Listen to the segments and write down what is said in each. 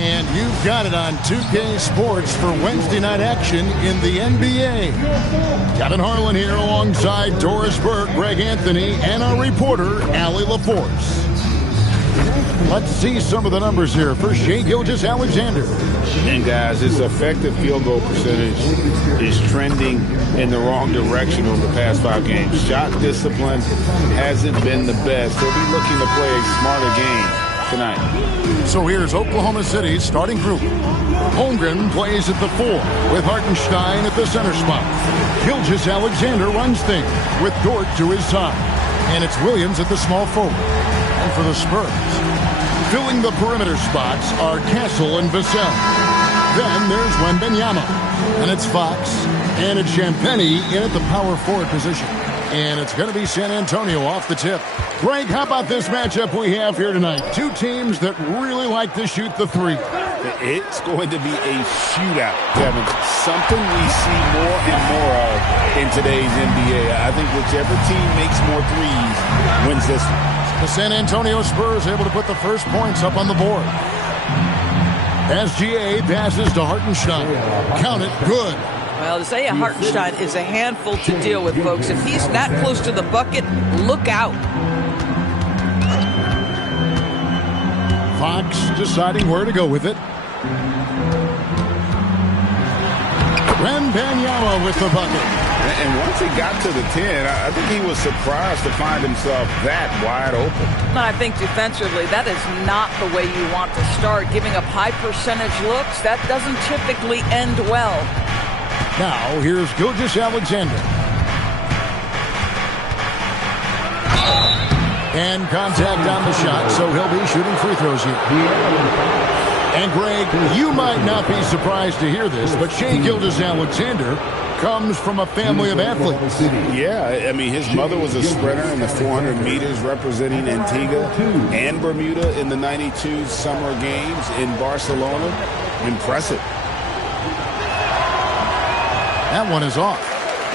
And you've got it on 2K Sports for Wednesday night action in the NBA. Kevin Harlan here alongside Doris Burke, Greg Anthony, and our reporter, Allie LaForce. Let's see some of the numbers here for Shai Gilgeous-Alexander. And guys, his effective field goal percentage is trending in the wrong direction over the past 5 games. Shot discipline hasn't been the best. He'll be looking to play a smarter game tonight. So here's Oklahoma City's starting group. Holmgren plays at the 4 with Hartenstein at the center spot. Gilgeous-Alexander runs things with Dort to his side. And it's Williams at the small forward. And for the Spurs, filling the perimeter spots are Castle and Vassell. Then there's Wembanyama. And it's Fox. And it's Champagnie in at the power forward position. And it's going to be San Antonio off the tip. Greg, how about this matchup we have here tonight? Two teams that really like to shoot the 3. It's going to be a shootout, Kevin. Something we see more and more of in today's NBA. I think whichever team makes more threes wins this one. The San Antonio Spurs able to put the first points up on the board. SGA passes to Hartenstein. Count it, good. Well, Isaiah Hartenstein is a handful to deal with, folks. If he's that close to the bucket, look out. Fox deciding where to go with it. Wembanyama with the bucket. And once he got to the 10, I think he was surprised to find himself that wide open. I think defensively, that is not the way you want to start. Giving up high percentage looks, that doesn't typically end well. Now, here's Gilgeous-Alexander. And contact on the shot, so he'll be shooting free throws here. And, Greg, you might not be surprised to hear this, but Shai Gilgeous-Alexander comes from a family of athletes. Yeah, I mean, his mother was a sprinter in the 400 meters representing Antigua and Bermuda in the 92 Summer Games in Barcelona. Impressive. That one is off.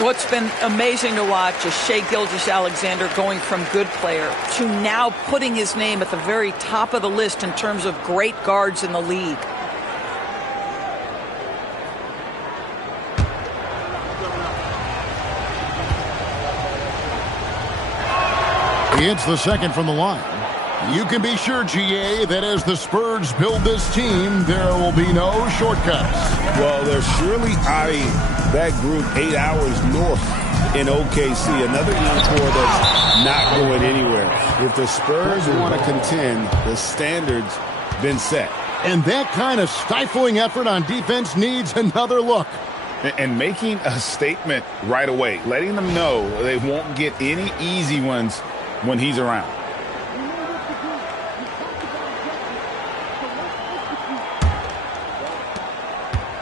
What's been amazing to watch is Shai Gilgeous-Alexander going from good player to now putting his name at the very top of the list in terms of great guards in the league. He hits the second from the line. You can be sure, GA, that as the Spurs build this team, there will be no shortcuts. Well, they're surely eyeing that group 8 hours north in OKC. Another young core that's not going anywhere. If the Spurs want to contend, the standard's been set. And that kind of stifling effort on defense needs another look. And making a statement right away, letting them know they won't get any easy ones when he's around.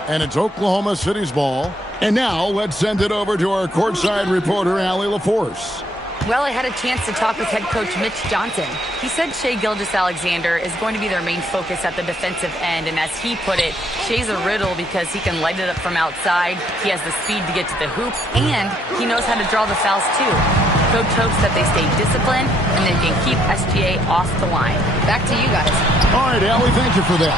And it's Oklahoma City's ball. And now let's send it over to our courtside reporter, Allie LaForce. Well, I had a chance to talk with head coach Mitch Johnson. He said Shai Gilgeous-Alexander is going to be their main focus at the defensive end. And as he put it, Shai's a riddle because he can light it up from outside. He has the speed to get to the hoop, and he knows how to draw the fouls too. Coach hopes that they stay disciplined and they can keep SGA off the line. Back to you guys. All right, Allie, thank you for that.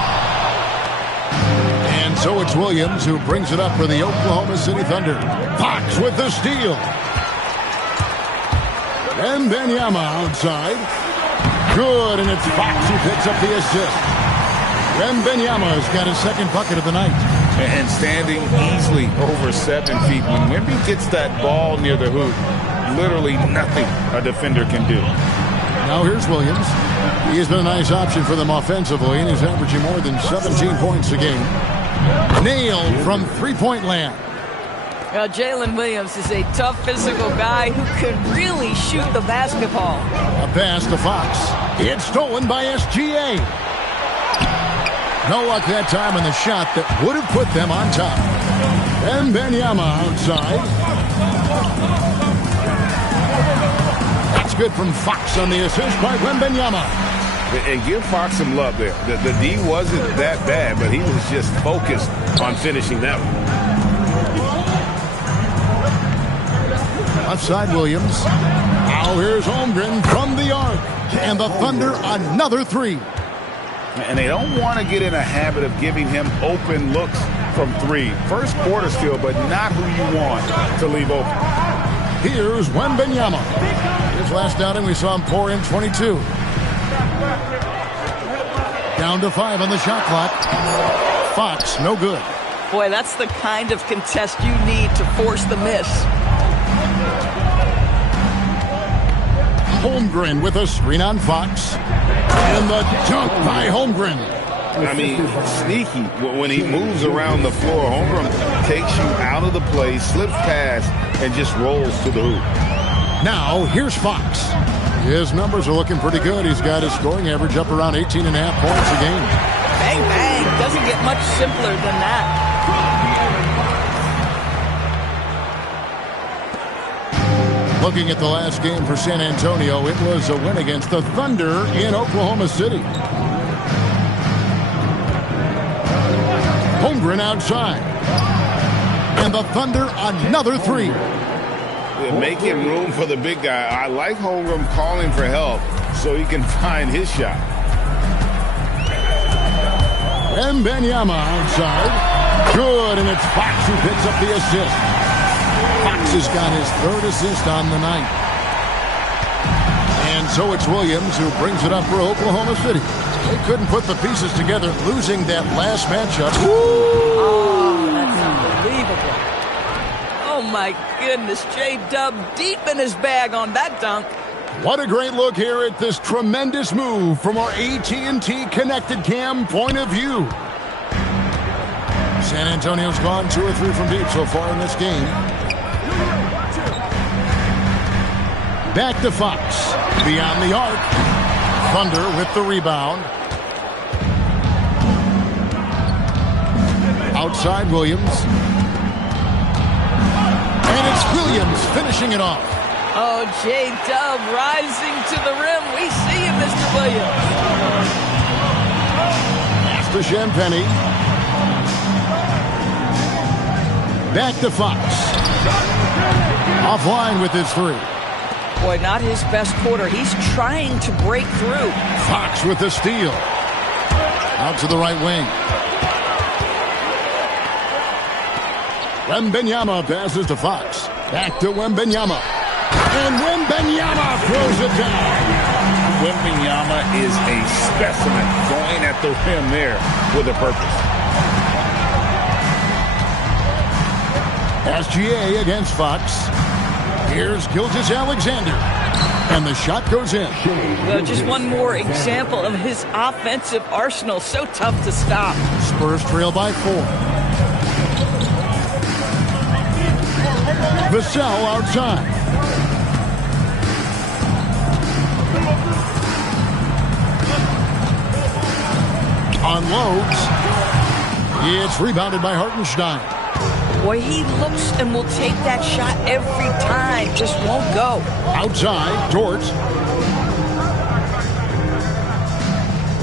And so it's Williams who brings it up for the Oklahoma City Thunder. Fox with the steal. Wembanyama outside. Good, and it's Fox who picks up the assist. Wembanyama's got his second bucket of the night. And standing easily over 7 feet. When Wemby gets that ball near the hoop, literally nothing a defender can do. Now here's Williams. He has been a nice option for them offensively, and he's averaging more than 17 points a game. Nailed from three-point land. Well, Jalen Williams is a tough physical guy who could really shoot the basketball. A pass to Fox. It's stolen by SGA. No luck that time on the shot that would have put them on top. Wembanyama outside. That's good from Fox on the assist by Wembanyama. And give Fox some love there. The D wasn't that bad, but he was just focused on finishing that one. Left side Williams. Now here's Holmgren from the arc. And the Thunder another three. And they don't want to get in a habit of giving him open looks from three. First quarter still, but not who you want to leave open. Here's Wembanyama. His last outing, we saw him pour in 22. Down to 5 on the shot clock. Fox, no good. Boy, that's the kind of contest you need to force the miss. Holmgren with a screen on Fox. And the dunk by Holmgren. I mean, sneaky. When he moves around the floor, Holmgren takes you out of the play, slips past, and just rolls to the hoop. Now, here's Fox. His numbers are looking pretty good. He's got his scoring average up around 18.5 points a game. Bang, bang. Doesn't get much simpler than that. Looking at the last game for San Antonio, it was a win against the Thunder in Oklahoma City. Holmgren outside. And the Thunder another three. Making room for the big guy. I like Holmgren calling for help so he can find his shot. Wembanyama outside. Good, and it's Fox who picks up the assist. Fox has got his third assist on the night. And so it's Williams who brings it up for Oklahoma City. They couldn't put the pieces together, losing that last matchup. Oh, that's unbelievable. Oh, my goodness. J-Dub deep in his bag on that dunk. What a great look here at this tremendous move from our AT&T Connected Cam point of view. San Antonio's gone 2 or 3 from deep so far in this game. Back to Fox. Beyond the arc. Thunder with the rebound. Outside Williams. And it's Williams finishing it off. Oh, J-Dub rising to the rim. We see you, Mr. Williams. Pass to Champagny. Back to Fox. Offline with his three. Boy, not his best quarter. He's trying to break through. Fox with the steal. Out to the right wing. Wembanyama passes to Fox. Back to Wembanyama. And Wembanyama throws it down. Wembanyama is a specimen going at the rim there with a purpose. SGA against Fox. Here's Gilgeous-Alexander. And the shot goes in. Well, just one more example of his offensive arsenal. So tough to stop. Spurs trail by 4. Vassell outside. Unloads. It's rebounded by Hartenstein. Boy, he looks and will take that shot every time. Just won't go. Outside, Dort.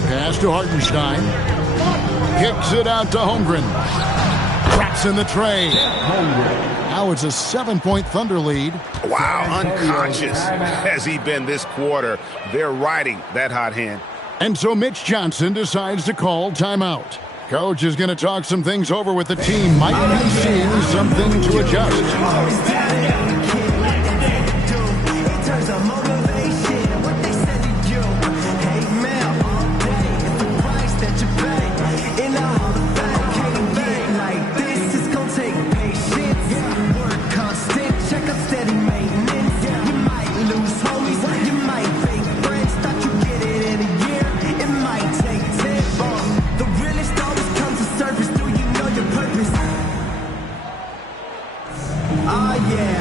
Pass to Hartenstein. Kicks it out to Holmgren. Drops in the tray. Now it's a 7-point Thunder lead. Wow, unconscious has he been this quarter. They're riding that hot hand. And so Mitch Johnson decides to call timeout. Coach is going to talk some things over with the team. Might be seeing something to adjust. Yeah.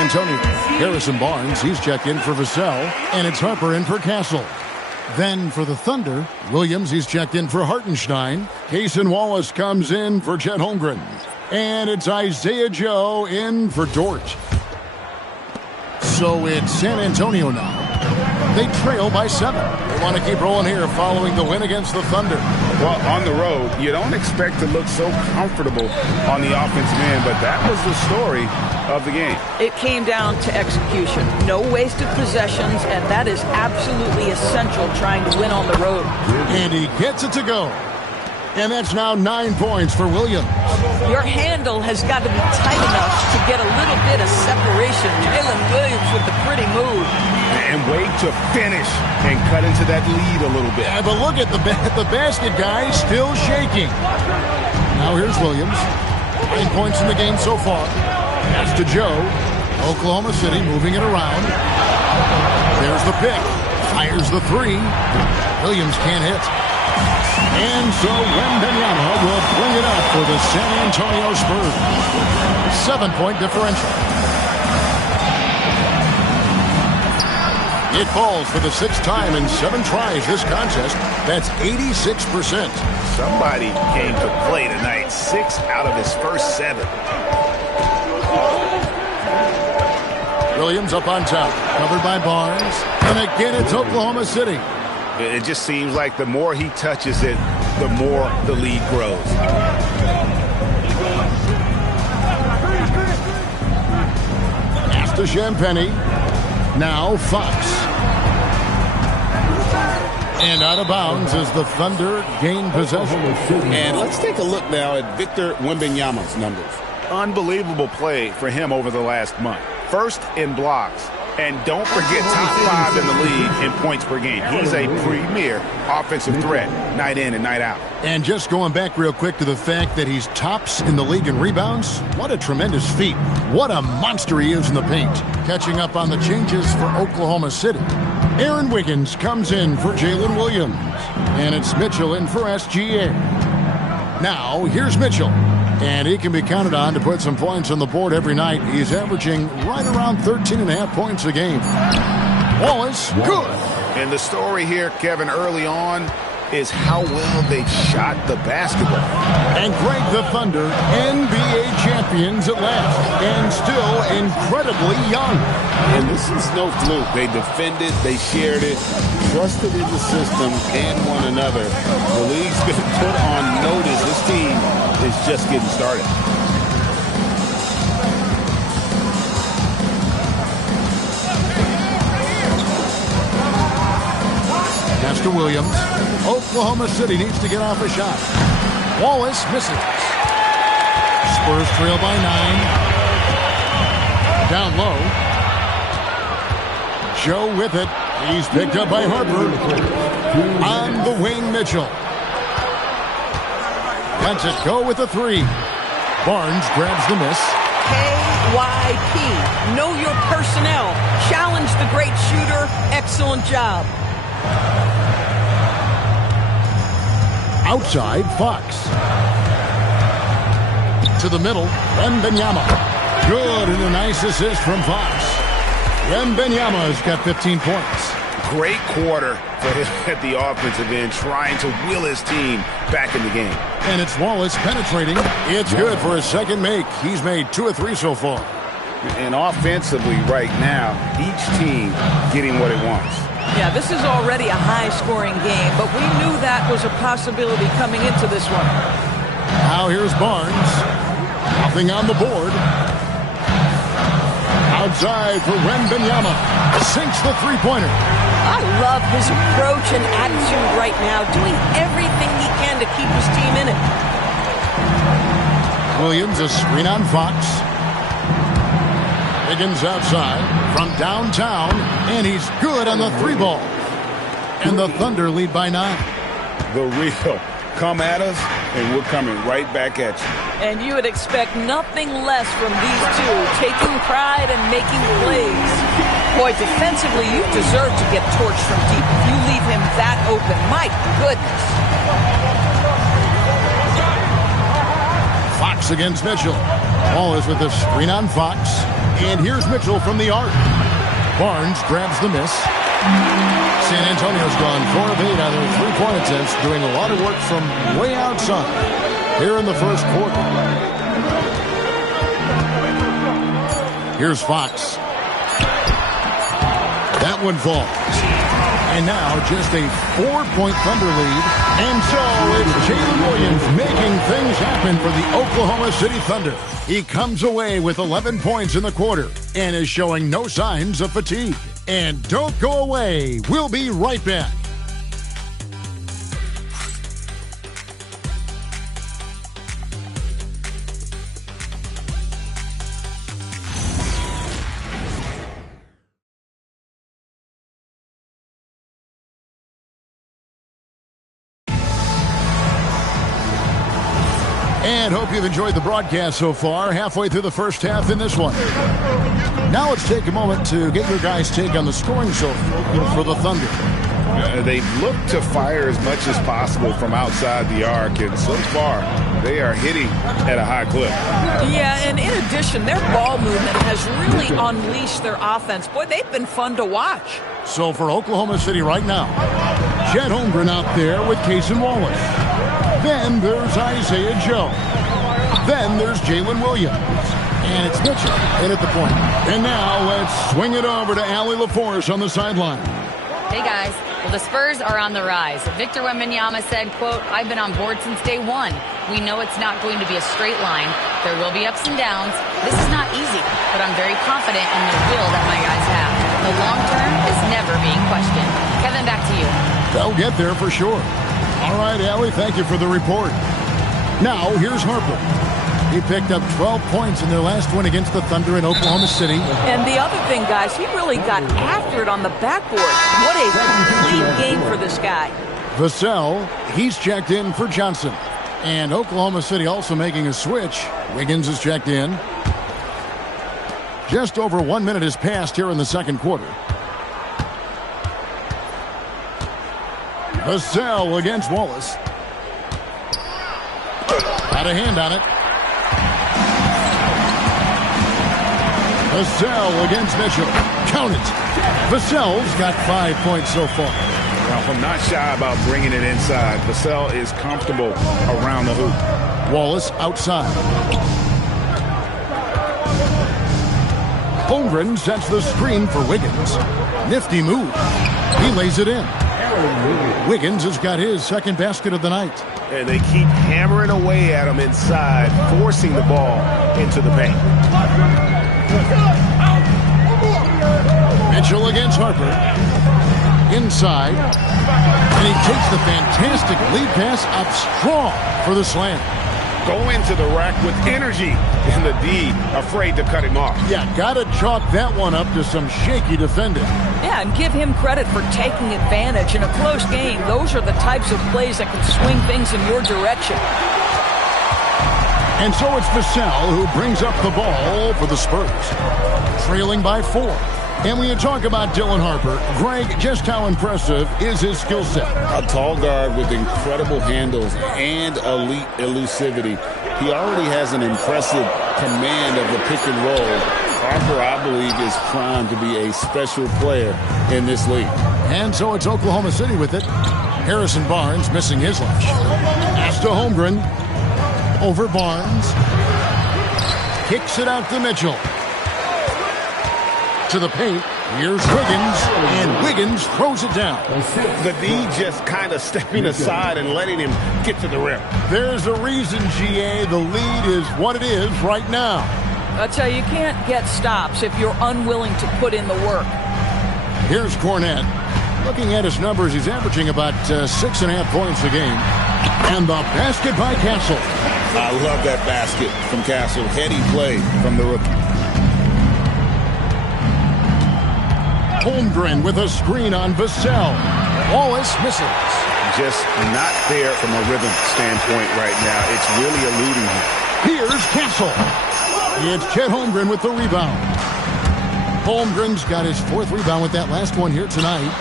Antonio. Harrison Barnes, he's checked in for Vassell, and it's Harper in for Castle. Then for the Thunder, Williams, he's checked in for Hartenstein. Cason Wallace comes in for Chet Holmgren. And it's Isaiah Joe in for Dort. So it's San Antonio now. They trail by 7. They want to keep rolling here following the win against the Thunder. Well, on the road, you don't expect to look so comfortable on the offensive end, but that was the story of the game. It came down to execution. No wasted possessions, and that is absolutely essential trying to win on the road. And he gets it to go. And that's now 9 points for Williams. Your handle has got to be tight enough to get a little bit of separation. Jalen Williams with the pretty move. And wait to finish and cut into that lead a little bit. Yeah, but look at the basket guy still shaking. Now here's Williams. 9 points in the game so far. Pass to Joe. Oklahoma City moving it around. There's the pick. Fires the 3. Williams can't hit. And so Wembanyama will bring it up for the San Antonio Spurs. 7-point differential. It falls for the 6th time in 7 tries this contest. That's 86%. Somebody came to play tonight. 6 out of his first 7. Williams up on top. Covered by Barnes. And again, it's Oklahoma City. It just seems like the more he touches it, the more the lead grows. Pass to Champagny. Now Fox. And out of bounds as the Thunder gain possession. And let's take a look now at Victor Wembanyama's numbers. Unbelievable play for him over the last month. First in blocks. And don't forget, top 5 in the league in points per game. He's a premier offensive threat night in and night out. And just going back real quick to the fact that he's tops in the league in rebounds, what a tremendous feat. What a monster he is in the paint. Catching up on the changes for Oklahoma City. Aaron Wiggins comes in for Jalen Williams. And it's Mitchell in for SGA. Now, here's Mitchell. And he can be counted on to put some points on the board every night. He's averaging right around 13.5 points a game. Wallace, good. And the story here, Kevin, early on is how well they shot the basketball. And Greg, the Thunder, NBA champions at last. And still incredibly young. And this is no fluke. They defended, they shared it, trusted in the system and one another. The league's been put on notice. This team is just getting started. Pass to Williams. Oklahoma City needs to get off a shot. Wallace misses. Spurs trail by 9. Down low. Joe with it. He's picked up by Harper. On the wing, Mitchell. Lets it go with the 3. Barnes grabs the miss. KYP. Know your personnel. Challenge the great shooter. Excellent job. Outside, Fox. To the middle, Wembanyama. Good, and a nice assist from Fox. Wembanyama's got 15 points. Great quarter for him at the offensive end, trying to will his team back in the game. And it's Wallace penetrating. It's good for his second make. He's made 2 or 3 so far. And offensively right now, each team getting what it wants. Yeah, this is already a high-scoring game, but we knew that was a possibility coming into this one. Now here's Barnes. Nothing on the board. Outside for Wembanyama. Sinks the 3-pointer. I love his approach and attitude right now, doing everything he can to keep his team in it. Williams, a screen on Fox. Higgins outside from downtown, and he's good on the 3-ball. And the Thunder lead by 9. The real come at us, and we're coming right back at you. And you would expect nothing less from these two, taking pride and making plays. Boy, defensively, you deserve to get torched from deep if you leave him that open. My goodness. Fox against Mitchell. Wallace with the screen on Fox. And here's Mitchell from the arc. Barnes grabs the miss. San Antonio's gone 4 of 8 on their three-point attempts, doing a lot of work from way outside here in the first quarter. Here's Fox. That one falls. And now just a 4-point Thunder lead. And so it's Jalen Williams making things happen for the Oklahoma City Thunder. He comes away with 11 points in the quarter and is showing no signs of fatigue. And don't go away. We'll be right back. And hope you've enjoyed the broadcast so far. Halfway through the first half in this one. Now let's take a moment to get your guys' take on the scoring so far for the Thunder. They look to fire as much as possible from outside the arc, and so far they are hitting at a high clip. Yeah, and in addition, their ball movement has really unleashed their offense. Boy, they've been fun to watch. So for Oklahoma City right now, Chet Holmgren out there with Case and Wallace. Then there's Isaiah Joe. Then there's Jalen Williams. And it's Mitchell in at the point. And now let's swing it over to Allie LaForce on the sideline. Hey, guys. Well, the Spurs are on the rise. Victor Wembanyama said, quote, "I've been on board since day one. We know it's not going to be a straight line. There will be ups and downs. This is not easy, but I'm very confident in the will that my guys have. The long term is never being questioned." Kevin, back to you. They'll get there for sure. All right, Allie, thank you for the report. Now, here's Harper. He picked up 12 points in their last win against the Thunder in Oklahoma City. And the other thing, guys, he really got after it on the backboard. What a complete game for this guy. Vassell, he's checked in for Johnson. And Oklahoma City also making a switch. Wiggins is checked in. Just over 1 minute has passed here in the second quarter. Vassell against Wallace. Got a hand on it. Vassell against Mitchell. Count it. Vassell's got 5 points so far. Well, I'm not shy about bringing it inside. Vassell is comfortable around the hoop. Wallace outside. Holmgren sets the screen for Wiggins. Nifty move. He lays it in. Wiggins has got his second basket of the night. And they keep hammering away at him inside, forcing the ball into the paint. Mitchell against Harper. Inside. And he takes the fantastic lead pass up strong for the slam. Go into the rack with energy, and the D afraid to cut him off. Yeah, gotta chalk that one up to some shaky defending. Yeah, and give him credit for taking advantage in a close game. Those are the types of plays that can swing things in your direction. And so it's Vassell who brings up the ball for the Spurs, trailing by 4. And when you talk about Dylan Harper, Greg, just how impressive is his skill set? A tall guard with incredible handles and elite elusivity. He already has an impressive command of the pick and roll. Harper, I believe, is primed to be a special player in this league. And so it's Oklahoma City with it. Harrison Barnes missing his lunch. Pass to Holmgren. Over Barnes. Kicks it out to Mitchell. To the paint. Here's Wiggins. And Wiggins throws it down. The D just kind of stepping aside and letting him get to the rim. There's a reason, GA. The lead is what it is right now. I tell you, you can't get stops if you're unwilling to put in the work. Here's Cornette. Looking at his numbers, he's averaging about 6.5 points a game. And the basket by Castle. I love that basket from Castle. Heady play from the rookie. Holmgren with a screen on Vassell. Wallace misses. Just not there from a rhythm standpoint right now. It's really eluding him. Here's Castle. It's Chet Holmgren with the rebound. Holmgren's got his 4th rebound with that last one here tonight.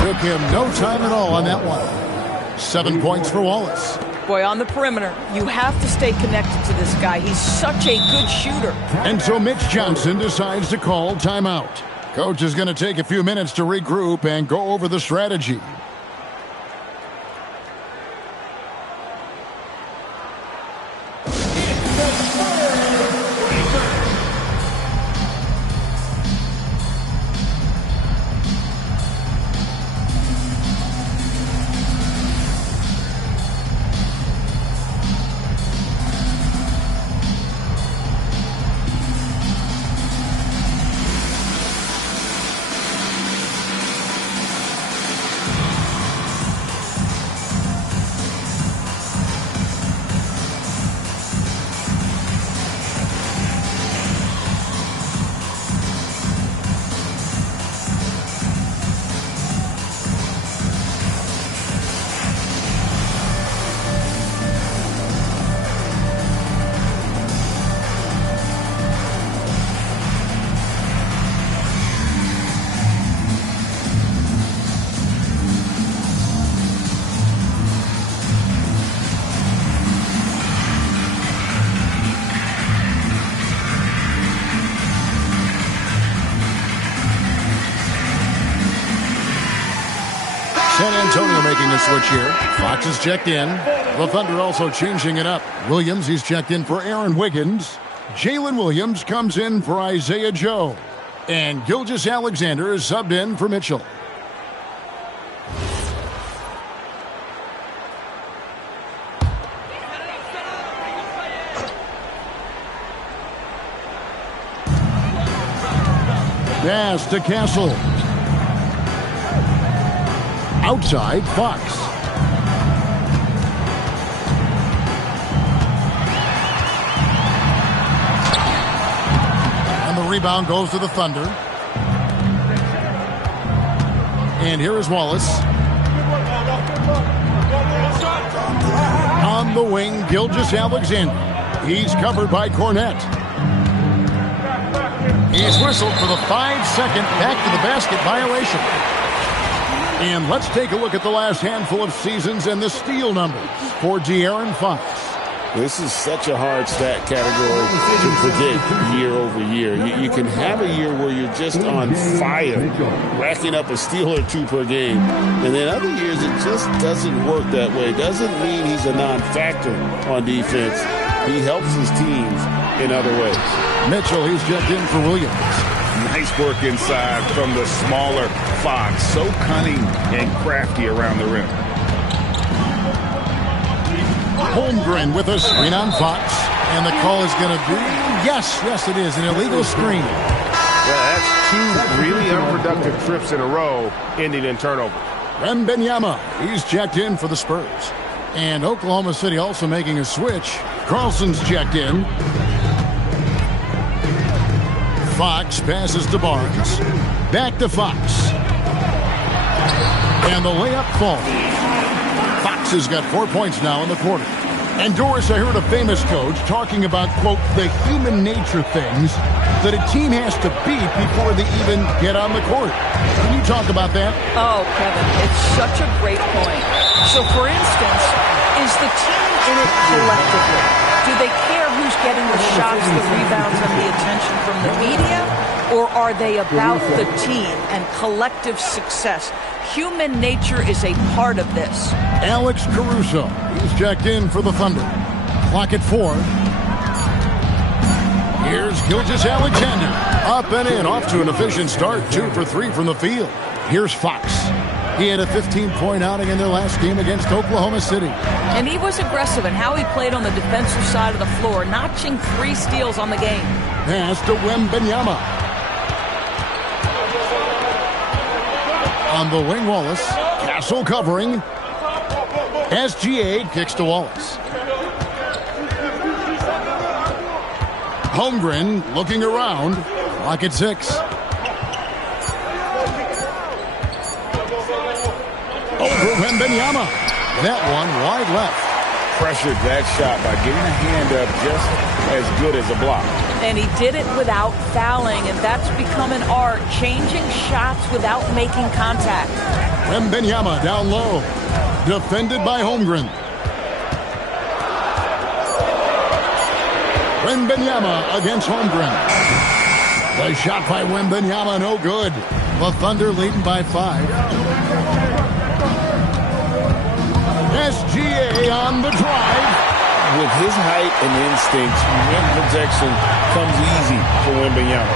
Took him no time at all on that one. 7 points for Wallace. Boy, on the perimeter, you have to stay connected to this guy. He's such a good shooter. And so Mitch Johnson decides to call timeout. Coach is going to take a few minutes to regroup and go over the strategy. San Antonio making a switch here. Fox is checked in. The Thunder also changing it up. Williams, he's checked in for Aaron Wiggins. Jalen Williams comes in for Isaiah Joe. And Gilgeous-Alexander is subbed in for Mitchell. Pass to Castle. Outside, Fox. And the rebound goes to the Thunder. And here is Wallace. On the wing, Gilgeous-Alexander. He's covered by Cornette. He's whistled for the 5-second back-to-the-basket violation. And let's take a look at the last handful of seasons and the steal numbers for De'Aaron Fox. This is such a hard stat category to predict year over year. You can have a year where you're just on fire, racking up a steal or two per game. And then other years it just doesn't work that way. Doesn't mean he's a non-factor on defense. He helps his teams in other ways. Mitchell, he's checked in for Williams. Nice work inside from the smaller Fox. So cunning and crafty around the rim. Holmgren with a screen on Fox. And the call is going to be, yes, it is, an illegal screen. Yeah, that's two really unproductive trips in a row, ending in turnover. Wembanyama, he's checked in for the Spurs. And Oklahoma City also making a switch. Carlson's checked in. Fox passes to Barnes. Back to Fox. And the layup falls. Fox has got 4 points now in the quarter. And Doris, I heard a famous coach talking about, quote, the human nature things that a team has to beat before they even get on the court. Can you talk about that? Oh, Kevin, it's such a great point. So, for instance, is the team in it collectively? Do they care who's getting the shots, the rebounds, and the attention from the media? Or are they about the team and collective success? Human nature is a part of this. Alex Caruso, he's checked in for the Thunder. Clock at 4. Here's Gilgeous-Alexander. Up and in, off to an efficient start. 2 for 3 from the field. Here's Fox. He had a 15-point outing in their last game against Oklahoma City. And he was aggressive in how he played on the defensive side of the floor, notching 3 steals on the game. Pass to Wembanyama. On the wing, Wallace. Castle covering. SGA kicks to Wallace. Holmgren looking around. Clock at 6. Over Wembanyama. That one wide left. Pressured that shot by getting a hand up just as good as a block. And he did it without fouling, and that's become an art, changing shots without making contact. Wembanyama down low. Defended by Holmgren. Wembanyama against Holmgren. The shot by Wembanyama, no good. The Thunder leading by 5. SGA on the drive. With his height and instincts, rim protection comes easy for Wembanyama.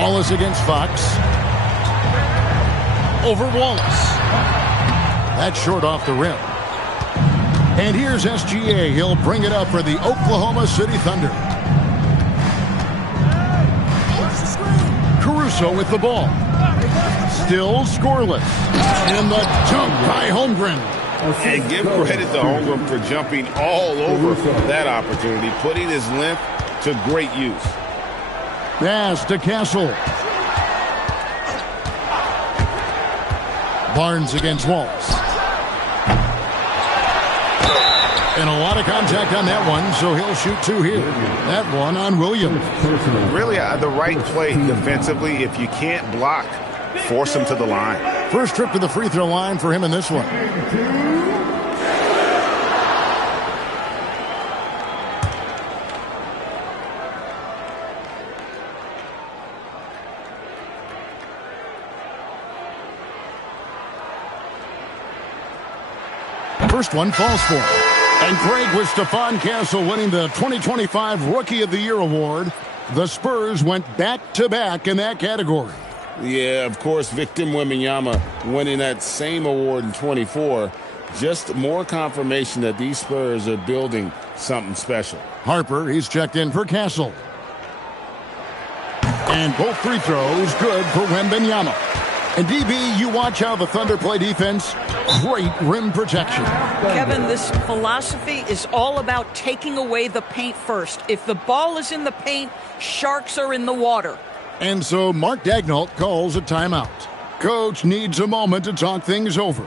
Wallace against Fox. Over Wallace. That's short off the rim. And here's SGA. He'll bring it up for the Oklahoma City Thunder. Caruso with the ball. Still scoreless. And the dunk by Holmgren. And give credit to Holmgren for jumping all over that opportunity, putting his length to great use. Pass to Castle. Barnes against Wallace. And a lot of contact on that one, so he'll shoot 2 here. That one on Williams. Really the right play defensively. If you can't block, force him to the line. First trip to the free throw line for him in this one. First one falls for him. And Craig, with Stephon Castle winning the 2025 Rookie of the Year award, the Spurs went back-to-back in that category. Yeah, of course, Victor Wembanyama winning that same award in 24. Just more confirmation that these Spurs are building something special. Harper, he's checked in for Castle. And both free throws good for Wembanyama. And DB, you watch how the Thunder play defense. Great rim protection. Kevin, this philosophy is all about taking away the paint first. If the ball is in the paint, sharks are in the water. And so Mark Daigneault calls a timeout. Coach needs a moment to talk things over.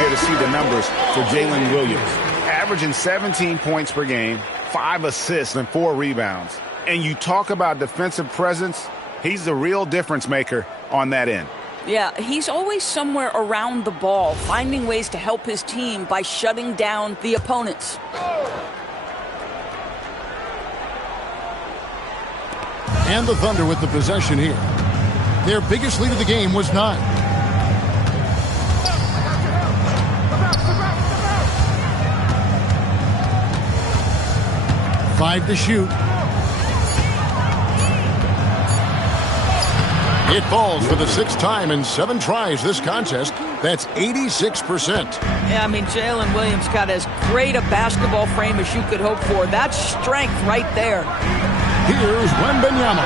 To see the numbers for Jalen Williams. Averaging 17 points per game, 5 assists, and 4 rebounds. And you talk about defensive presence, he's the real difference maker on that end. Yeah, he's always somewhere around the ball, finding ways to help his team by shutting down the opponents. And the Thunder with the possession here. Their biggest lead of the game was 9. 5 to shoot. It falls for the 6th time in 7 tries this contest. That's 86%. Yeah, I mean, Jalen Williams got as great a basketball frame as you could hope for. That's strength right there. Here's Wembanyama.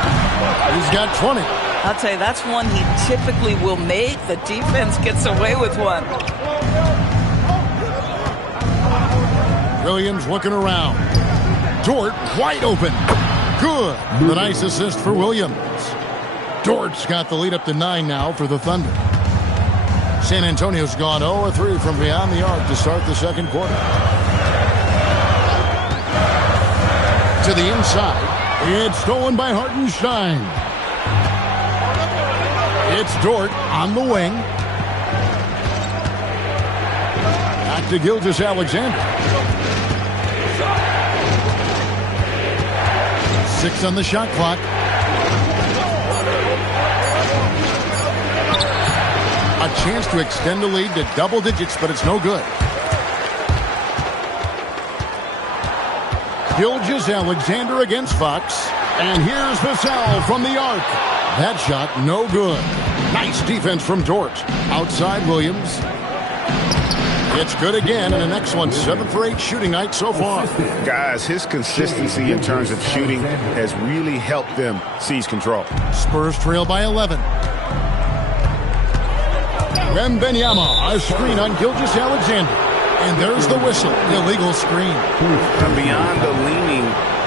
He's got 20. I'll tell you, that's one he typically will make. The defense gets away with one. Williams looking around. Dort wide open. Good. The nice assist for Williams. Dort's got the lead up to 9 now for the Thunder. San Antonio's gone 0-3 from beyond the arc to start the second quarter. To the inside. It's stolen by Hartenstein. It's Dort on the wing. Back to Gilgeous-Alexander. 6 on the shot clock. A chance to extend the lead to double digits, but it's no good. Gilgeous-Alexander against Fox. And here's Vassell from the arc. That shot, no good. Nice defense from Dort. Outside Williams. It's good again, and an excellent 7 for 8 shooting night so far. Guys, his consistency in terms of shooting has really helped them seize control. Spurs trail by 11. Wembanyama, a screen on Gilgeous-Alexander. And there's the whistle, illegal screen. And beyond the leaning,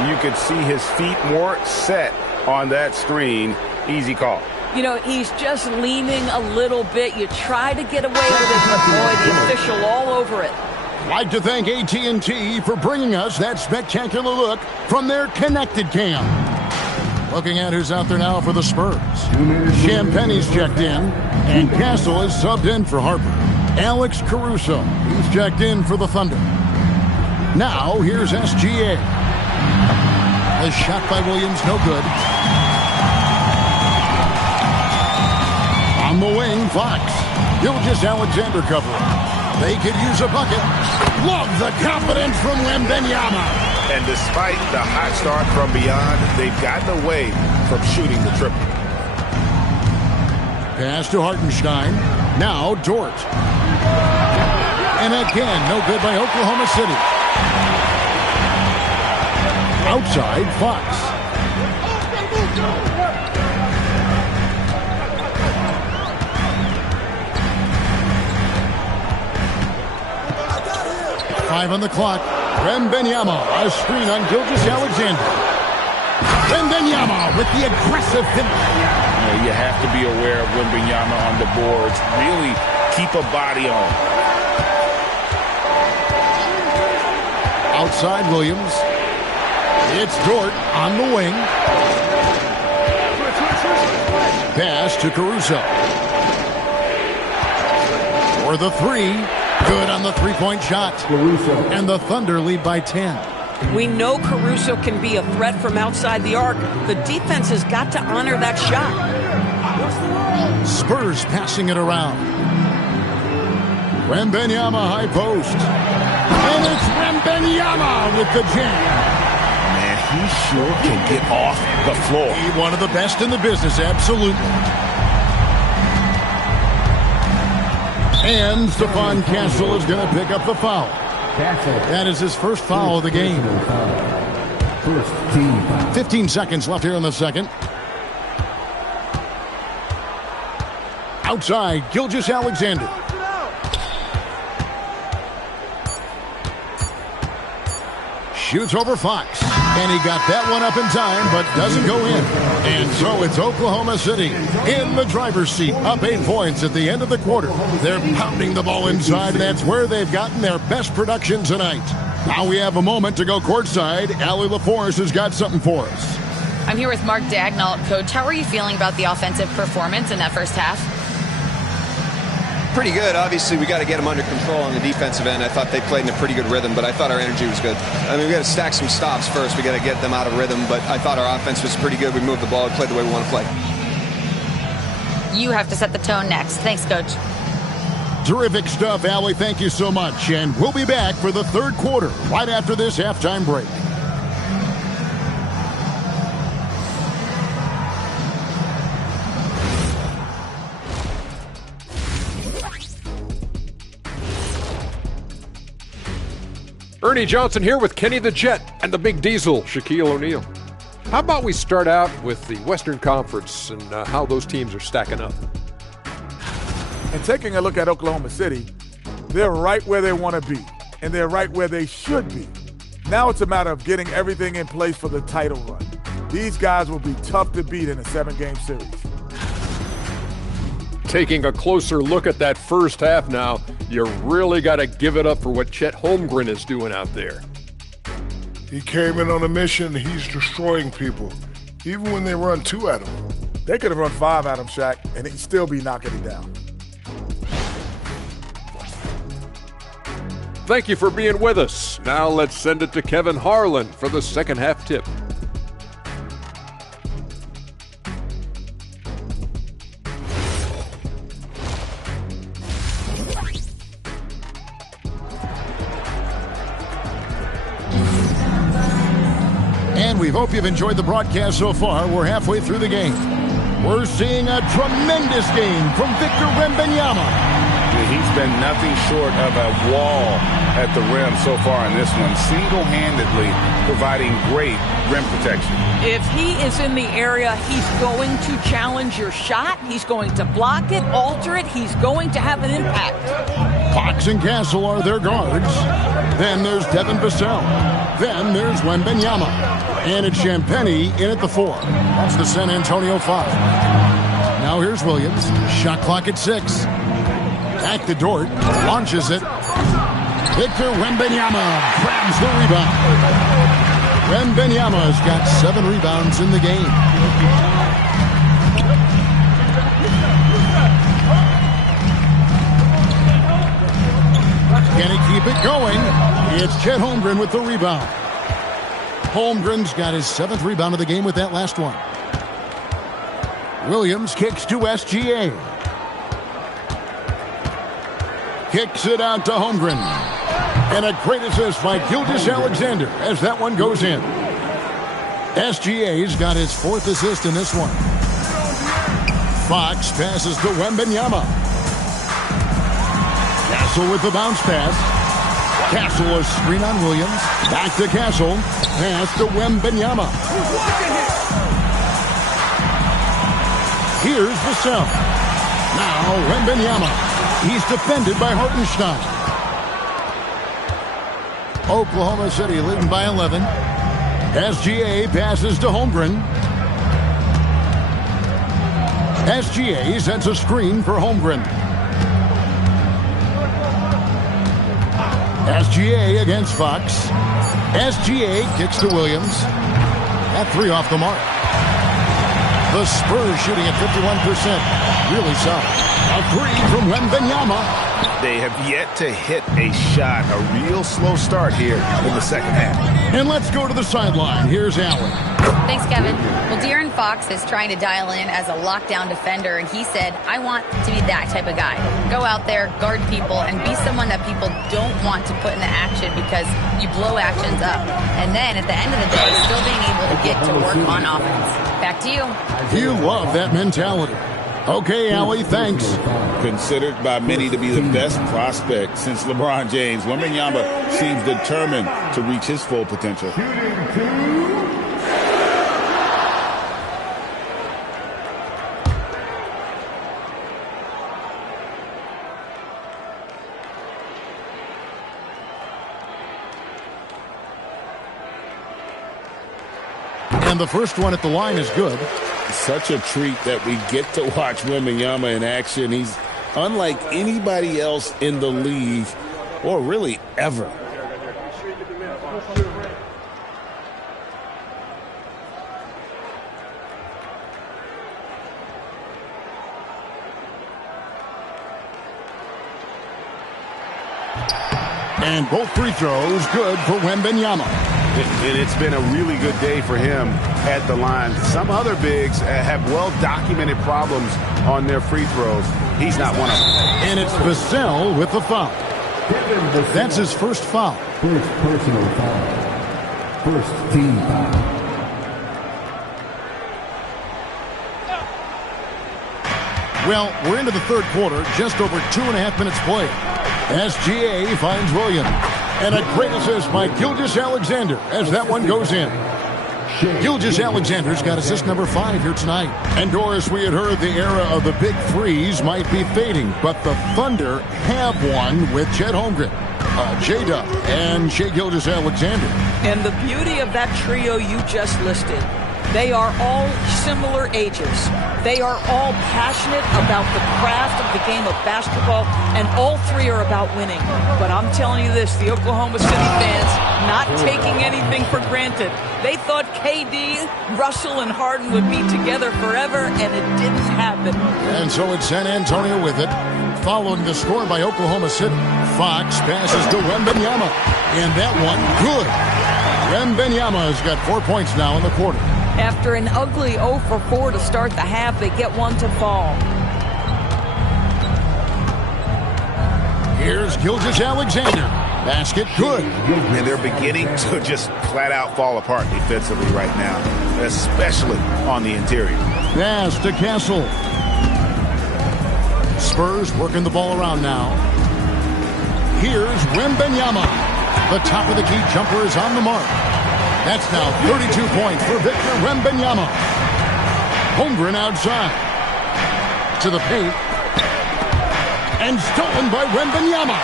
you could see his feet more set on that screen. Easy call. You know, he's just leaning a little bit. You try to get away with it, but boy, the official all over it. I'd like to thank AT&T for bringing us that spectacular look from their connected cam. Looking at who's out there now for the Spurs. Champagne's checked in, and Castle is subbed in for Harper. Alex Caruso, he's checked in for the Thunder. Now, here's SGA. The shot by Williams, no good. On the wing, Fox. Gilgeous-Alexander covering. They could use a bucket. Love the confidence from Wembanyama. And despite the hot start from beyond, they've gotten away from shooting the triple. Pass to Hartenstein. Now Dort. And again, no good by Oklahoma City. Outside, Fox. Five on the clock. Wembanyama, a screen on Gilgeous-Alexander. Wembanyama with the aggressive finish. You have to be aware of Wembanyama on the boards. Really keep a body on. Outside Williams. It's Dort on the wing. Pass to Caruso. For the three. Good on the three-point shot. And the Thunder lead by 10. We know Caruso can be a threat from outside the arc. The defense has got to honor that shot. Spurs passing it around. Wembanyama high post. And it's Wembanyama with the jam. Man, he sure can get off the floor. One of the best in the business, absolutely. And Stephon Castle is going to pick up the foul. That is his first foul of the game. 15 seconds left here in the second. Outside, Gilgeous-Alexander. Shoots over Fox. And he got that one up in time, but doesn't go in. And so it's Oklahoma City in the driver's seat, up 8 points at the end of the quarter. They're pounding the ball inside, and that's where they've gotten their best production tonight. Now we have a moment to go courtside. Allie LaForce has got something for us. I'm here with Mark Dagnall. Coach, how are you feeling about the offensive performance in that first half? Pretty good. Obviously, we got to get them under control on the defensive end. I thought they played in a pretty good rhythm, but I thought our energy was good. I mean, we got to stack some stops first. We got to get them out of rhythm, but I thought our offense was pretty good. We moved the ball and played the way we want to play. You have to set the tone next. Thanks, Coach. Terrific stuff, Allie. Thank you so much. And we'll be back for the third quarter right after this halftime break. Ernie Johnson here with Kenny the Jet and the Big Diesel, Shaquille O'Neal. How about we start out with the Western Conference and how those teams are stacking up? And taking a look at Oklahoma City, they're right where they want to be, and they're right where they should be. Now it's a matter of getting everything in place for the title run. These guys will be tough to beat in a 7-game series. Taking a closer look at that first half now, you really got to give it up for what Chet Holmgren is doing out there. He came in on a mission. He's destroying people, even when they run 2 at him. They could have run 5 at him, Shaq, and he'd still be knocking it down. Thank you for being with us. Now let's send it to Kevin Harlan for the second half tip. And we hope you've enjoyed the broadcast so far. We're halfway through the game. We're seeing a tremendous game from Victor Wembanyama. He's been nothing short of a wall at the rim so far in this one, single-handedly providing great rim protection. If he is in the area, he's going to challenge your shot. He's going to block it, alter it. He's going to have an impact. Fox and Castle are their guards. Then there's Devin Vassell. Then there's Wembanyama. And it's Champagnie in at the 4. That's the San Antonio 5. Now here's Williams. Shot clock at 6. Back to Dort. Launches it. Victor Wembanyama grabs the rebound. Wembanyama's got 7 rebounds in the game. Can he keep it going? It's Chet Holmgren with the rebound. Holmgren's got his 7th rebound of the game with that last one. Williams kicks to SGA. Kicks it out to Holmgren. And a great assist by Gilgeous-Alexander as that one goes in. SGA's got his 4th assist in this one. Fox passes to Wembanyama. Castle with the bounce pass. Castle a screen on Williams. Back to Castle. Pass to Wembanyama. Here's Vassell. Now Wembanyama. He's defended by Hartenstein. Oklahoma City leading by 11. SGA passes to Holmgren. SGA sends a screen for Holmgren. SGA against Fox. SGA kicks to Williams. That 3 off the mark. The Spurs shooting at 51%. Really solid. A 3 from Wembanyama. They have yet to hit a shot. A real slow start here in the second half. And let's go to the sideline. Here's Allen. Thanks, Kevin. Well, De'Aaron Fox is trying to dial in as a lockdown defender, and he said, I want to be that type of guy. Go out there, guard people, and be someone that people don't want to put into action because you blow actions up. And then at the end of the day, still being able to get to work on offense. Back to you. You love that mentality. Okay, Allie, thanks. Considered by many to be the best prospect since LeBron James, Wembanyama seems determined to reach his full potential. And the first one at the line is good. Such a treat that we get to watch Wembanyama in action. He's unlike anybody else in the league, or really ever. And both free throws good for Wembanyama. And it's been a really good day for him at the line. Some other bigs have well-documented problems on their free throws. He's not one of them. And it's Vassell with the foul. That's his first foul. First personal foul. First team foul. Well, we're into the third quarter, just over 2.5 minutes played. SGA finds Williams. And a great assist by Gilgeous-Alexander as that one goes in. Gilgeous-Alexander's got assist number 5 here tonight. And Doris, we had heard the era of the big threes might be fading, but the Thunder have one with Chet Holmgren, J-Dub, and Shai Gilgeous-Alexander. And the beauty of that trio you just listed, they are all similar ages. They are all passionate about the craft of the game of basketball, and all 3 are about winning. But I'm telling you this, the Oklahoma City fans, not taking anything for granted. They thought KD, Russell, and Harden would be together forever, and it didn't happen. And so it's San Antonio with it. Following the score by Oklahoma City, Fox passes to Wembanyama. And that one, good. Wembanyama's got 4 points now in the quarter. After an ugly 0 for 4 to start the half, they get one to fall. Here's Gilgeous-Alexander. Basket good. And they're beginning to just flat out fall apart defensively right now, especially on the interior. Pass to Castle. Spurs working the ball around now. Here's Wembanyama. The top of the key jumper is on the mark. That's now 32 points for Victor Wembanyama. Holmgren outside. To the paint. And stolen by Wembanyama.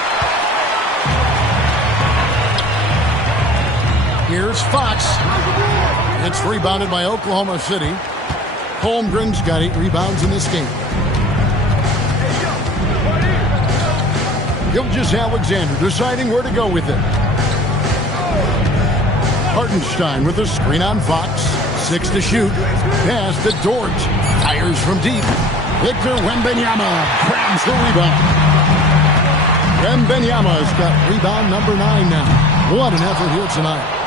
Here's Fox. It's rebounded by Oklahoma City. Holmgren's got 8 rebounds in this game. Gilgeous-Alexander deciding where to go with it. Hartenstein with a screen on Fox. 6 to shoot. Pass to Dort. Fires from deep. Victor Wembanyama grabs the rebound. Wembanyama's got rebound number 9 now. What an effort here tonight.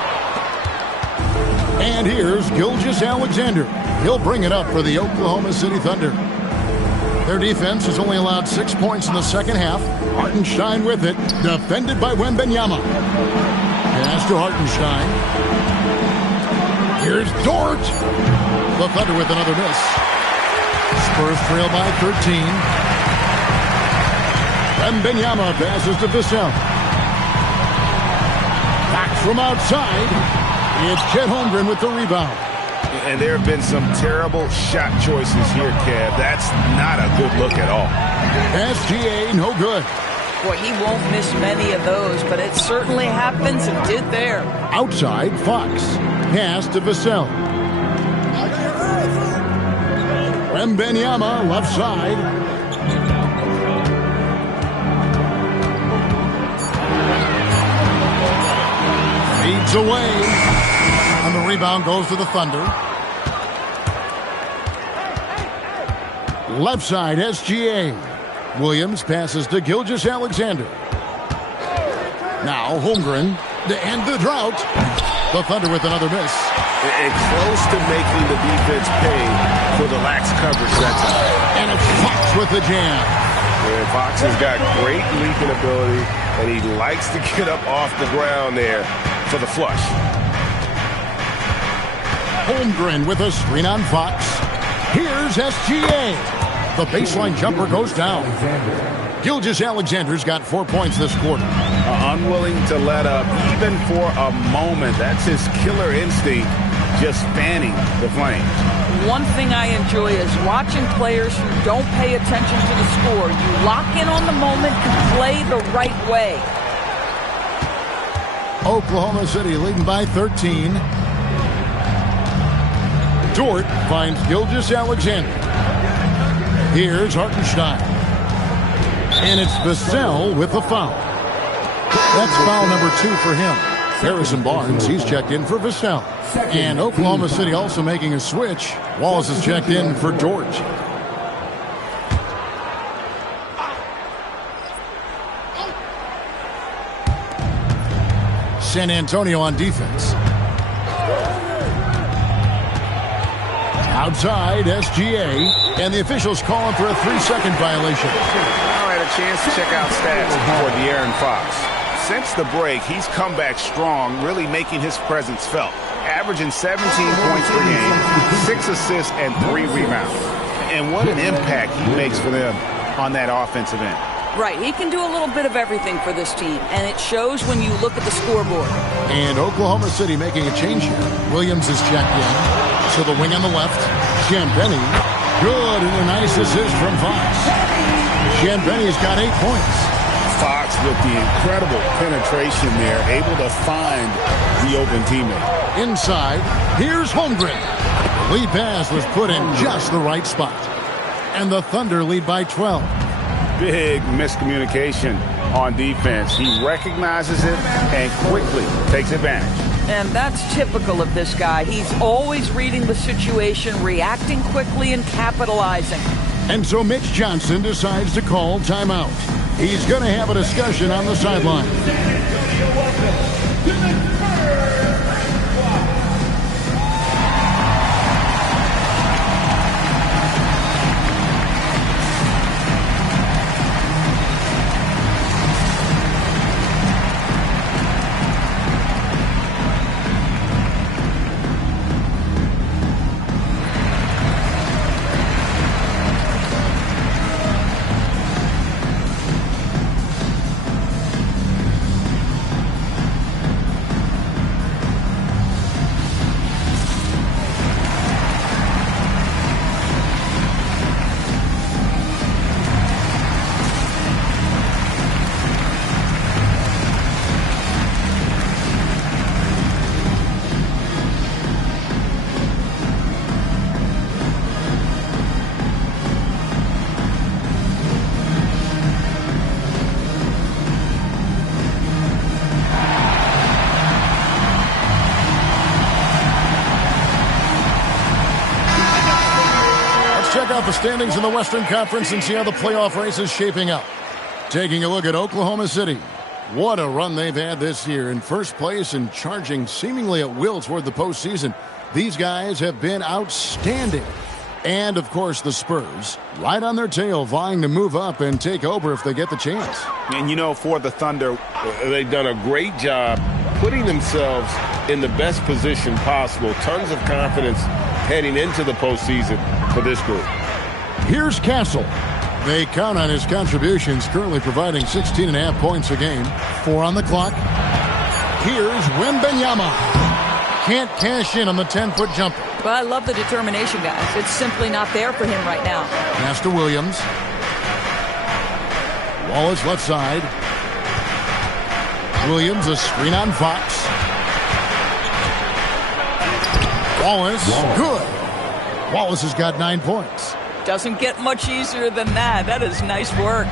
And here's Gilgeous-Alexander. He'll bring it up for the Oklahoma City Thunder. Their defense has only allowed 6 points in the second half. Hartenstein with it. Defended by Wembanyama. Pass to Hartenstein. Here's Dort. The Thunder with another miss. Spurs trail by 13. Wembanyama passes to Vassell. Back from outside. It's Chet Holmgren with the rebound. And there have been some terrible shot choices here, Kev. That's not a good look at all. SGA, no good. Boy, he won't miss many of those, but it certainly happens and did there. Outside, Fox. Pass to Vassell. Wembanyama, left side. Feeds away. And the rebound goes to the Thunder. Left side, SGA. Williams passes to Gilgeous-Alexander. Now Holmgren to end the drought. The Thunder with another miss. And close to making the defense pay for the lax coverage that time. And it's Fox with the jam. And Fox has got great leaping ability, and he likes to get up off the ground there for the flush. Holmgren with a screen on Fox. Here's SGA. The baseline jumper goes down. Gilgeous-Alexander's got 4 points this quarter. Unwilling to let up even for a moment. That's his killer instinct, just fanning the flames. One thing I enjoy is watching players who don't pay attention to the score. You lock in on the moment to play the right way. Oklahoma City leading by 13. Dort finds Gilgeous-Alexander. Here's Hartenstein. And it's Vassell with the foul. That's foul number 2 for him. Harrison Barnes, he's checked in for Vassell. And Oklahoma City also making a switch. Wallace is checked in for Dort. San Antonio on defense. Outside, SGA, and the officials calling for a 3-second violation. All right, a chance to check out stats for De'Aaron Fox. Since the break, he's come back strong, really making his presence felt. Averaging 17 points per game, 6 assists, and 3 rebounds. And what an impact he makes for them on that offensive end. Right, he can do a little bit of everything for this team, and it shows when you look at the scoreboard. And Oklahoma City making a change here. Williams is checked in. To the wing on the left. Ciambeni. Good, and a nice assist from Fox. Ciambeni's got 8 points. Fox with the incredible penetration there, able to find the open teammate. Inside, here's Holmgren. The lead pass was put in just the right spot. And the Thunder lead by 12. Big miscommunication on defense. He recognizes it and quickly takes advantage. And that's typical of this guy. He's always reading the situation, reacting quickly, and capitalizing. And so Mitch Johnson decides to call timeout. He's going to have a discussion on the sideline. check out the standings in the Western Conference and see how the playoff race is shaping up. Taking a look at Oklahoma City. What a run they've had this year. In first place and charging seemingly at will toward the postseason. These guys have been outstanding. And, of course, the Spurs, right on their tail, vying to move up and take over if they get the chance. And, for the Thunder, they've done a great job putting themselves in the best position possible. Tons of confidence heading into the postseason for this group. Here's Castle. They count on his contributions, currently providing 16.5 points a game. 4 on the clock. Here's Wembanyama. Can't cash in on the 10-foot jumper. Well, I love the determination, guys. It's simply not there for him right now. Pass to Williams. Wallace left side. Williams, a screen on Fox. Wallace, good. Wallace has got 9 points. Doesn't get much easier than that. That is nice work.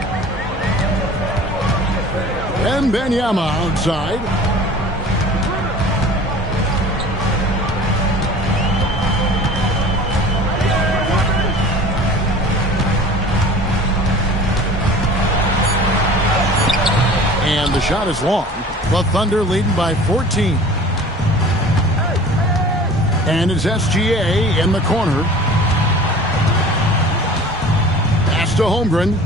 And Wembanyama outside. And the shot is long. The Thunder leading by 14. And it's SGA in the corner. Pass to Holmgren.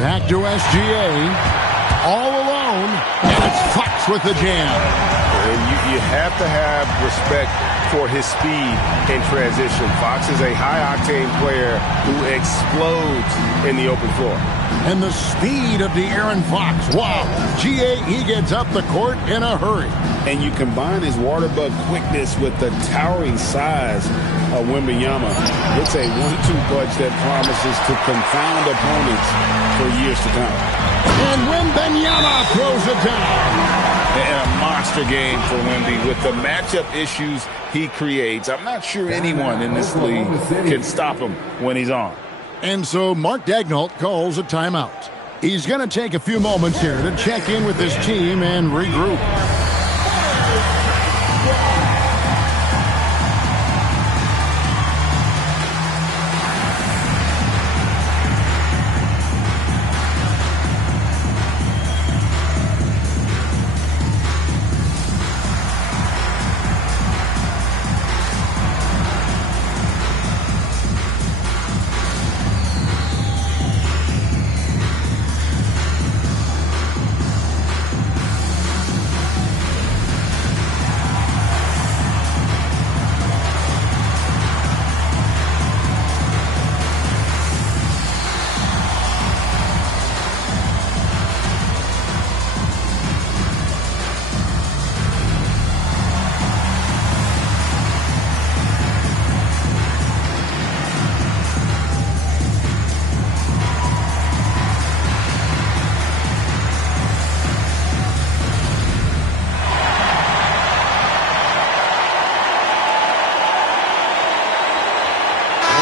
Back to SGA. All alone. And it's Fox with the jam. And you have to have respect for his speed in transition. Fox is a high-octane player who explodes in the open floor. And the speed of De'Aaron Fox. Wow. he gets up the court in a hurry. And you combine his water bug quickness with the towering size of Wembanyama. It's a 1-2 punch that promises to confound opponents for years to come. And Wembanyama throws it down. And a monster game for Wemby with the matchup issues he creates. I'm not sure anyone in this league can stop him when he's on. And so Mark Daigneault calls a timeout. He's going to take a few moments here to check in with his team and regroup.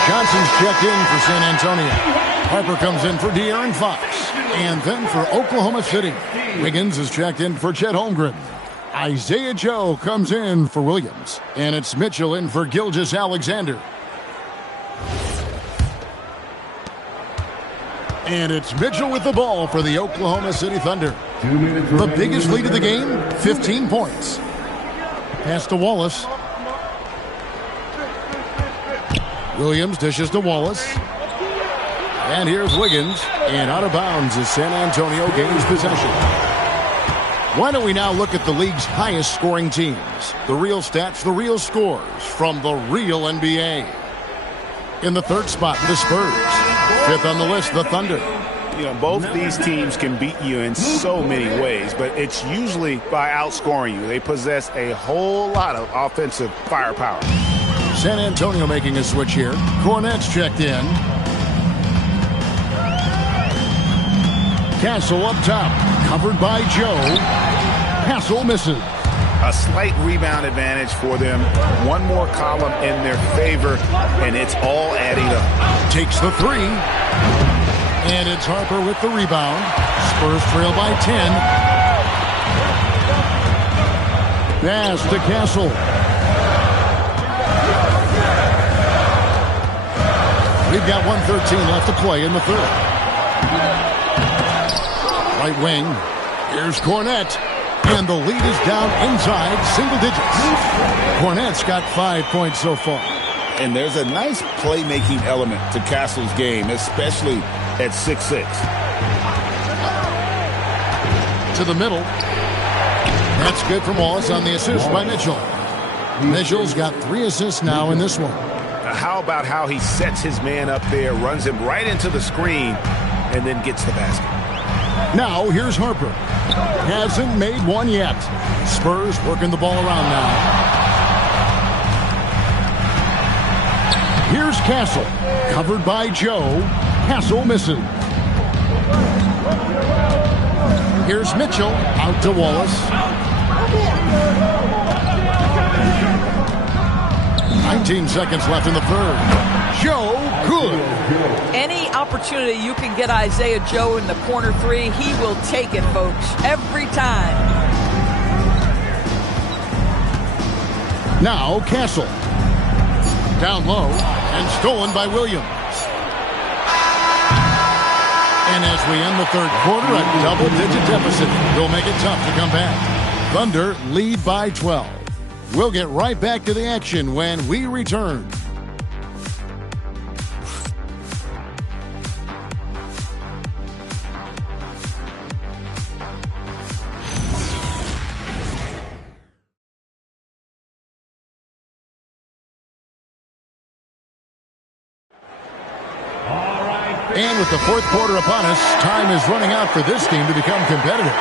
Johnson's checked in for San Antonio. Harper comes in for De'Aaron Fox. And then for Oklahoma City, Wiggins is checked in for Chet Holmgren. Isaiah Joe comes in for Williams. And it's Mitchell in for Gilgeous-Alexander. And it's Mitchell with the ball for the Oklahoma City Thunder. The biggest lead of the game, 15 points. Pass to Wallace. Williams dishes to Wallace. And here's Wiggins. And out of bounds as San Antonio gains possession. Why don't we now look at the league's highest scoring teams? The real stats, the real scores from the real NBA. In the third spot, the Spurs. Fifth on the list, the Thunder. Both these teams can beat you in so many ways, but it's usually by outscoring you. They possess a whole lot of offensive firepower. San Antonio making a switch here. Cornette's checked in. Castle up top. Covered by Joe. Castle misses. A slight rebound advantage for them. One more column in their favor, and it's all adding up. Takes the three. And it's Harper with the rebound. Spurs trail by 10. Pass to Castle. We've got 1:13 left to play in the third. Right wing. Here's Cornette. And the lead is down inside single digits. Cornette's got 5 points so far. And there's a nice playmaking element to Castle's game, especially at 6'6". To the middle. That's good from Wallace on the assist by Mitchell. Mitchell's got 3 assists now in this one. How about how he sets his man up there, runs him right into the screen, and then gets the basket. Now here's Harper. Hasn't made one yet. Spurs working the ball around now. Here's Castle. Covered by Joe. Castle misses. Here's Mitchell. Out to Wallace. 19 seconds left in the third. Joe, good. Any opportunity you can get Isaiah Joe in the corner three, he will take it, folks, every time. Now Castle. Down low and stolen by Williams. And as we end the third quarter, a double-digit deficit will make it tough to come back. Thunder lead by 12. We'll get right back to the action when we return. And with the fourth quarter upon us, time is running out for this team to become competitive.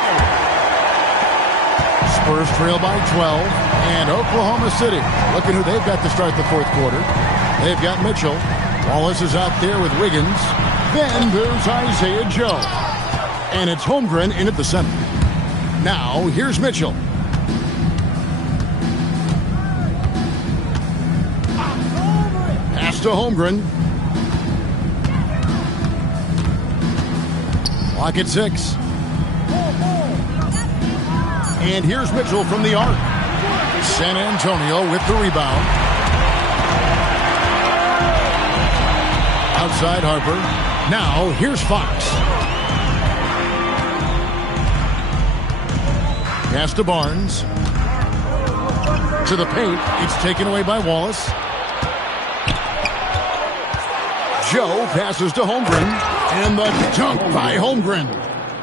Spurs trail by 12, and Oklahoma City, looking who they've got to start the fourth quarter. They've got Mitchell. Wallace is out there with Wiggins. Then there's Isaiah Joe. And it's Holmgren in at the center. Now, here's Mitchell. Pass to Holmgren. Clock at 6. And here's Mitchell from the arc. San Antonio with the rebound. Outside Harper. Now here's Fox. Pass to Barnes. To the paint. It's taken away by Wallace. Joe passes to Holmgren. And the dunk by Holmgren.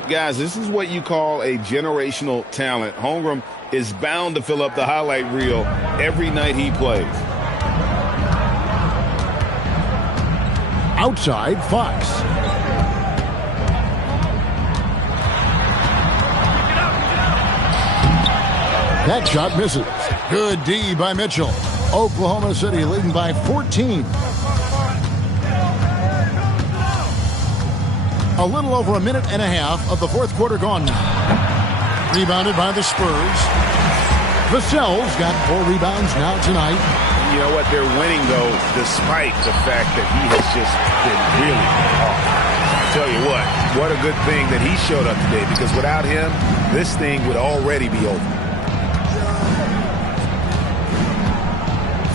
Guys, this is what you call a generational talent. Holmgren is bound to fill up the highlight reel every night he plays. Outside, Fox. That shot misses. Good D by Mitchell. Oklahoma City leading by 14. A little over a minute and a half of the fourth quarter gone now. Rebounded by the Spurs. Vassell's got 4 rebounds now tonight. You know what? They're winning, though, despite the fact that he has just been really off. I tell you what a good thing that he showed up today, because without him, this thing would already be over.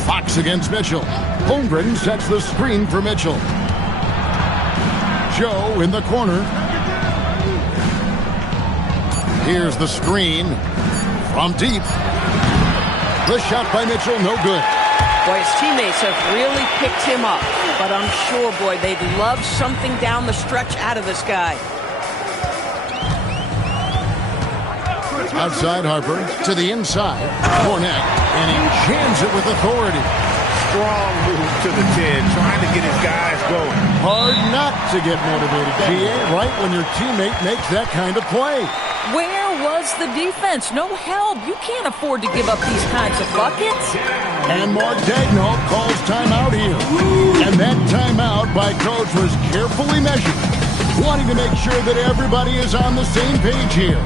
Fox against Mitchell. Holmgren sets the screen for Mitchell. Joe in the corner. Here's the screen from deep. The shot by Mitchell, no good. Boy, his teammates have really picked him up. But I'm sure, boy, they'd love something down the stretch out of this guy. Outside Harper to the inside. Cornette, and he jams it with authority. Strong move to the 10, trying to get his guys going. Hard not to get motivated, GA, right when your teammate makes that kind of play. Where was the defense? No help. You can't afford to give up these kinds of buckets. And Mark Daigneault calls timeout here. And that timeout by coach was carefully measured, wanting to make sure that everybody is on the same page here.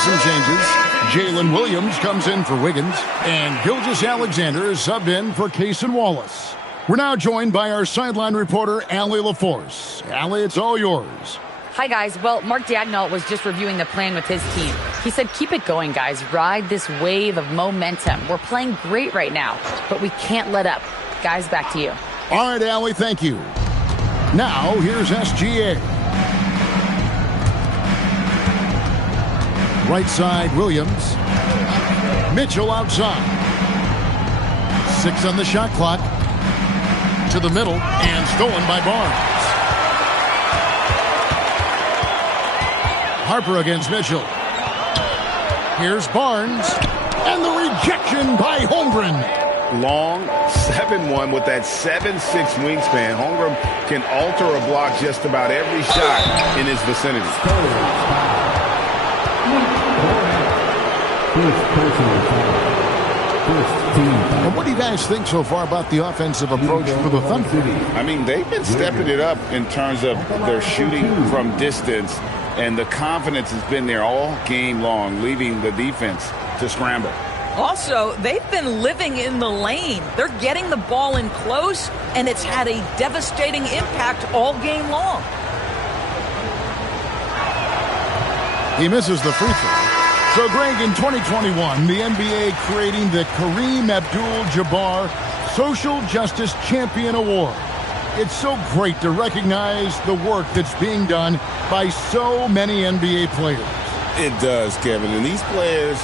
some changes. Jalen Williams comes in for Wiggins, and Gilgeous-Alexander is subbed in for Cason Wallace. We're now joined by our sideline reporter, Allie LaForce. Allie, it's all yours. Hi, guys. Well, Mark Daigneault was just reviewing the plan with his team. He said, keep it going, guys. Ride this wave of momentum. We're playing great right now, but we can't let up. Guys, back to you. All right, Allie, thank you. Now, here's SGA. Right side, Williams. Mitchell outside. 6 on the shot clock. To the middle, and stolen by Barnes. Harper against Mitchell. Here's Barnes, and the rejection by Holmgren. Long 7-1 with that 7'6" wingspan. Holmgren can alter a block just about every shot in his vicinity. And what do you guys think so far about the offensive approach for the Thunder? I mean, they've been stepping it up in terms of their shooting from distance, and the confidence has been there all game long, leaving the defense to scramble. Also, they've been living in the lane. They're getting the ball in close, and it's had a devastating impact all game long. He misses the free throw. So, Greg, in 2021, the NBA creating the Kareem Abdul-Jabbar Social Justice Champion Award. It's so great to recognize the work that's being done by so many NBA players. It does, Kevin. And these players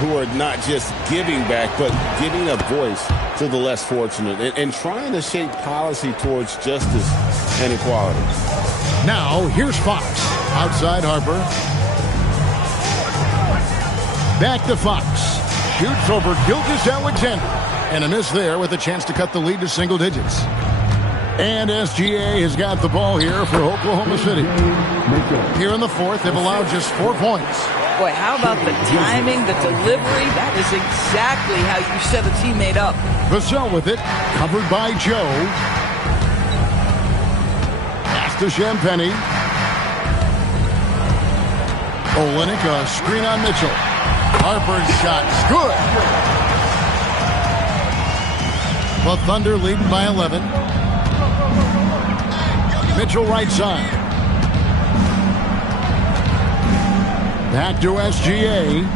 who are not just giving back, but giving a voice to the less fortunate and trying to shape policy towards justice and equality. Now, here's Fox. Outside Harper. Back to Fox. Shoots over Gilgeous-Alexander. And a miss there with a chance to cut the lead to single digits. And SGA has got the ball here for Oklahoma City. Here in the fourth, they've allowed just 4 points. Boy, how about the timing, the delivery? That is exactly how you set a teammate up. Vassell with it. Covered by Joe. Pass to Champagny. Olynyk, a screen on Mitchell. Harper's shot's good. The Thunder leading by 11. Mitchell right side. Back to SGA.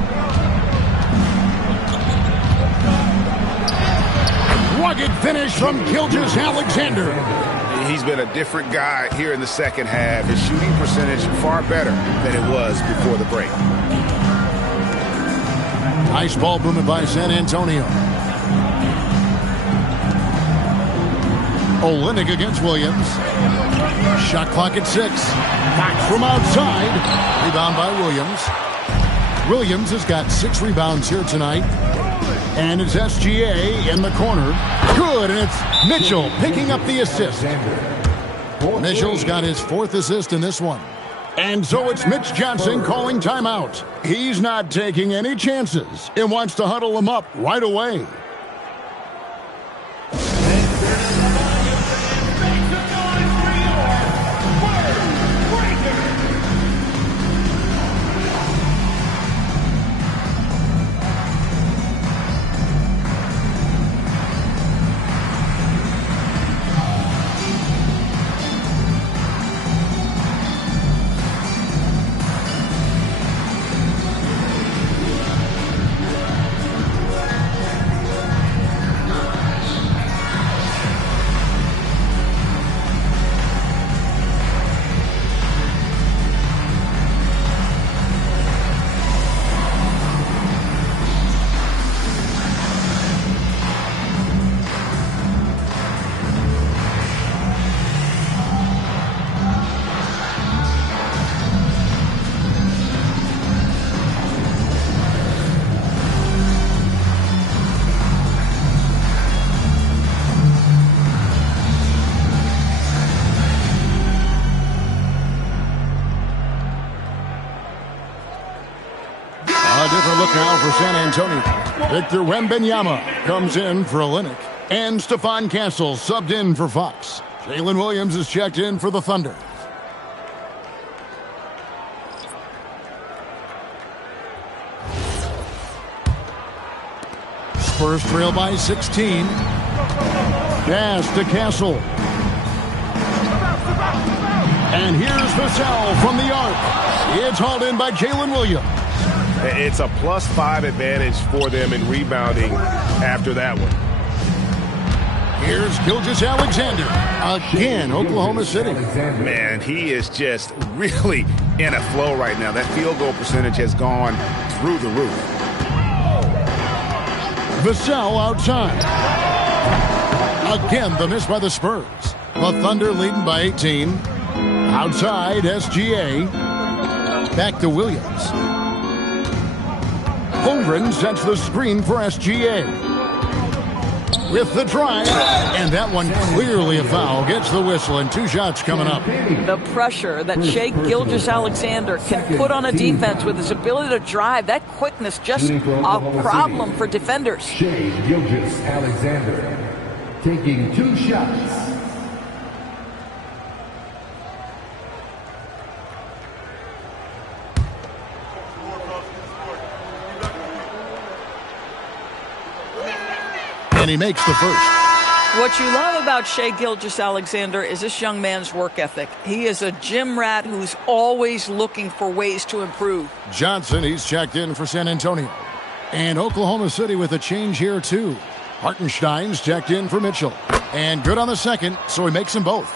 Rugged finish from Gilgeous-Alexander. He's been a different guy here in the second half. His shooting percentage far better than it was before the break. Nice ball movement by San Antonio. Olynyk against Williams. Shot clock at 6. Back from outside. Rebound by Williams. Williams has got 6 rebounds here tonight. And it's SGA in the corner. Good, and it's Mitchell picking up the assist. Mitchell's got his 4th assist in this one. And so it's Mitch Johnson calling timeout. He's not taking any chances and wants to huddle him up right away. Now for San Antonio, Victor Wembanyama comes in for Olynyk. And Stephon Castle subbed in for Fox. Jalen Williams is checked in for the Thunder. Spurs trail by 16. Pass to Castle. And here's Vassell from the arc. It's hauled in by Jalen Williams. It's a +5 advantage for them in rebounding after that one. Here's Gilgeous-Alexander. Again, Oklahoma City. Man, he is just really in a flow right now. That field goal percentage has gone through the roof. Vassell outside. Again, the miss by the Spurs. The Thunder leading by 18. Outside, SGA. Back to Williams. Holmgren sets the screen for SGA. With the drive, and that one clearly a foul. Gets the whistle, and 2 shots coming up. The pressure that Shai Gilgeous-Alexander can put on a defense with his ability to drive, that quickness, just a problem for defenders. Shai Gilgeous-Alexander taking 2 shots. And he makes the first. What you love about Shai Gilgeous-Alexander is this young man's work ethic. He is a gym rat who's always looking for ways to improve. Johnson, he's checked in for San Antonio. And Oklahoma City with a change here, too. Hartenstein's checked in for Mitchell. And good on the second, so he makes them both.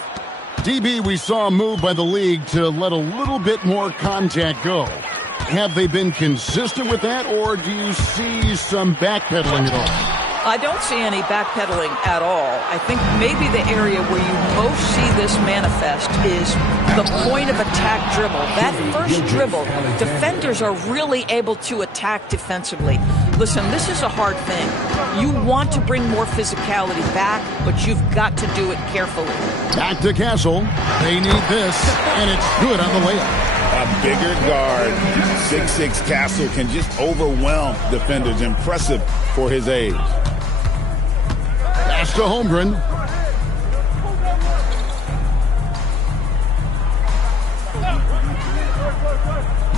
DB, we saw a move by the league to let a little bit more contact go. Have they been consistent with that, or do you see some backpedaling at all? I don't see any backpedaling at all. I think maybe the area where you most see this manifest is the point of attack dribble. That first dribble, defenders are really able to attack defensively. Listen, this is a hard thing. You want to bring more physicality back, but you've got to do it carefully. Back to Castle. They need this, and it's good on the layup. A bigger guard, 6'6" Castle, can just overwhelm defenders. Impressive for his age. Pass to Holmgren.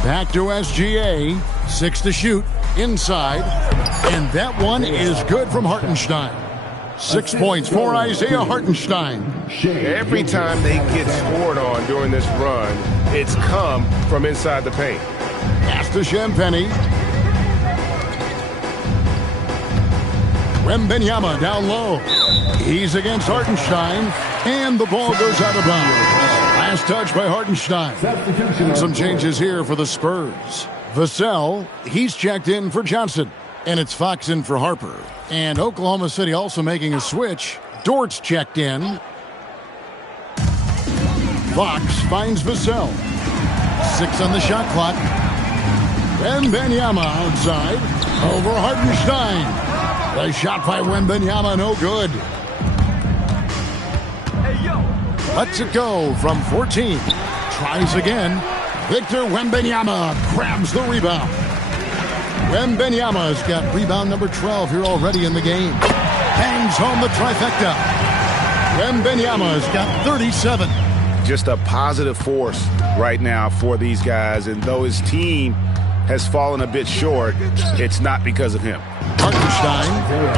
Back to SGA. 6 to shoot. Inside. And that one is good from Hartenstein. 6 points for Isaiah Hartenstein. Every time they get scored on during this run, it's come from inside the paint. Pass to Champagny. Wembanyama down low. He's against Hartenstein, and the ball goes out of bounds. Last touch by Hartenstein. Some changes here for the Spurs. Vassell, he's checked in for Johnson, and it's Fox in for Harper. And Oklahoma City also making a switch. Dort's checked in. Fox finds Vassell. 6 on the shot clock. Wembanyama outside. Over Hartenstein. The shot by Wembanyama, no good. Lets it go from 14. Tries again. Victor Wembanyama grabs the rebound. Wembanyama's got rebound number 12 here already in the game. Bangs home the trifecta. Wembanyama's got 37. Just a positive force right now for these guys, and though his team has fallen a bit short, it's not because of him. Hartenstein,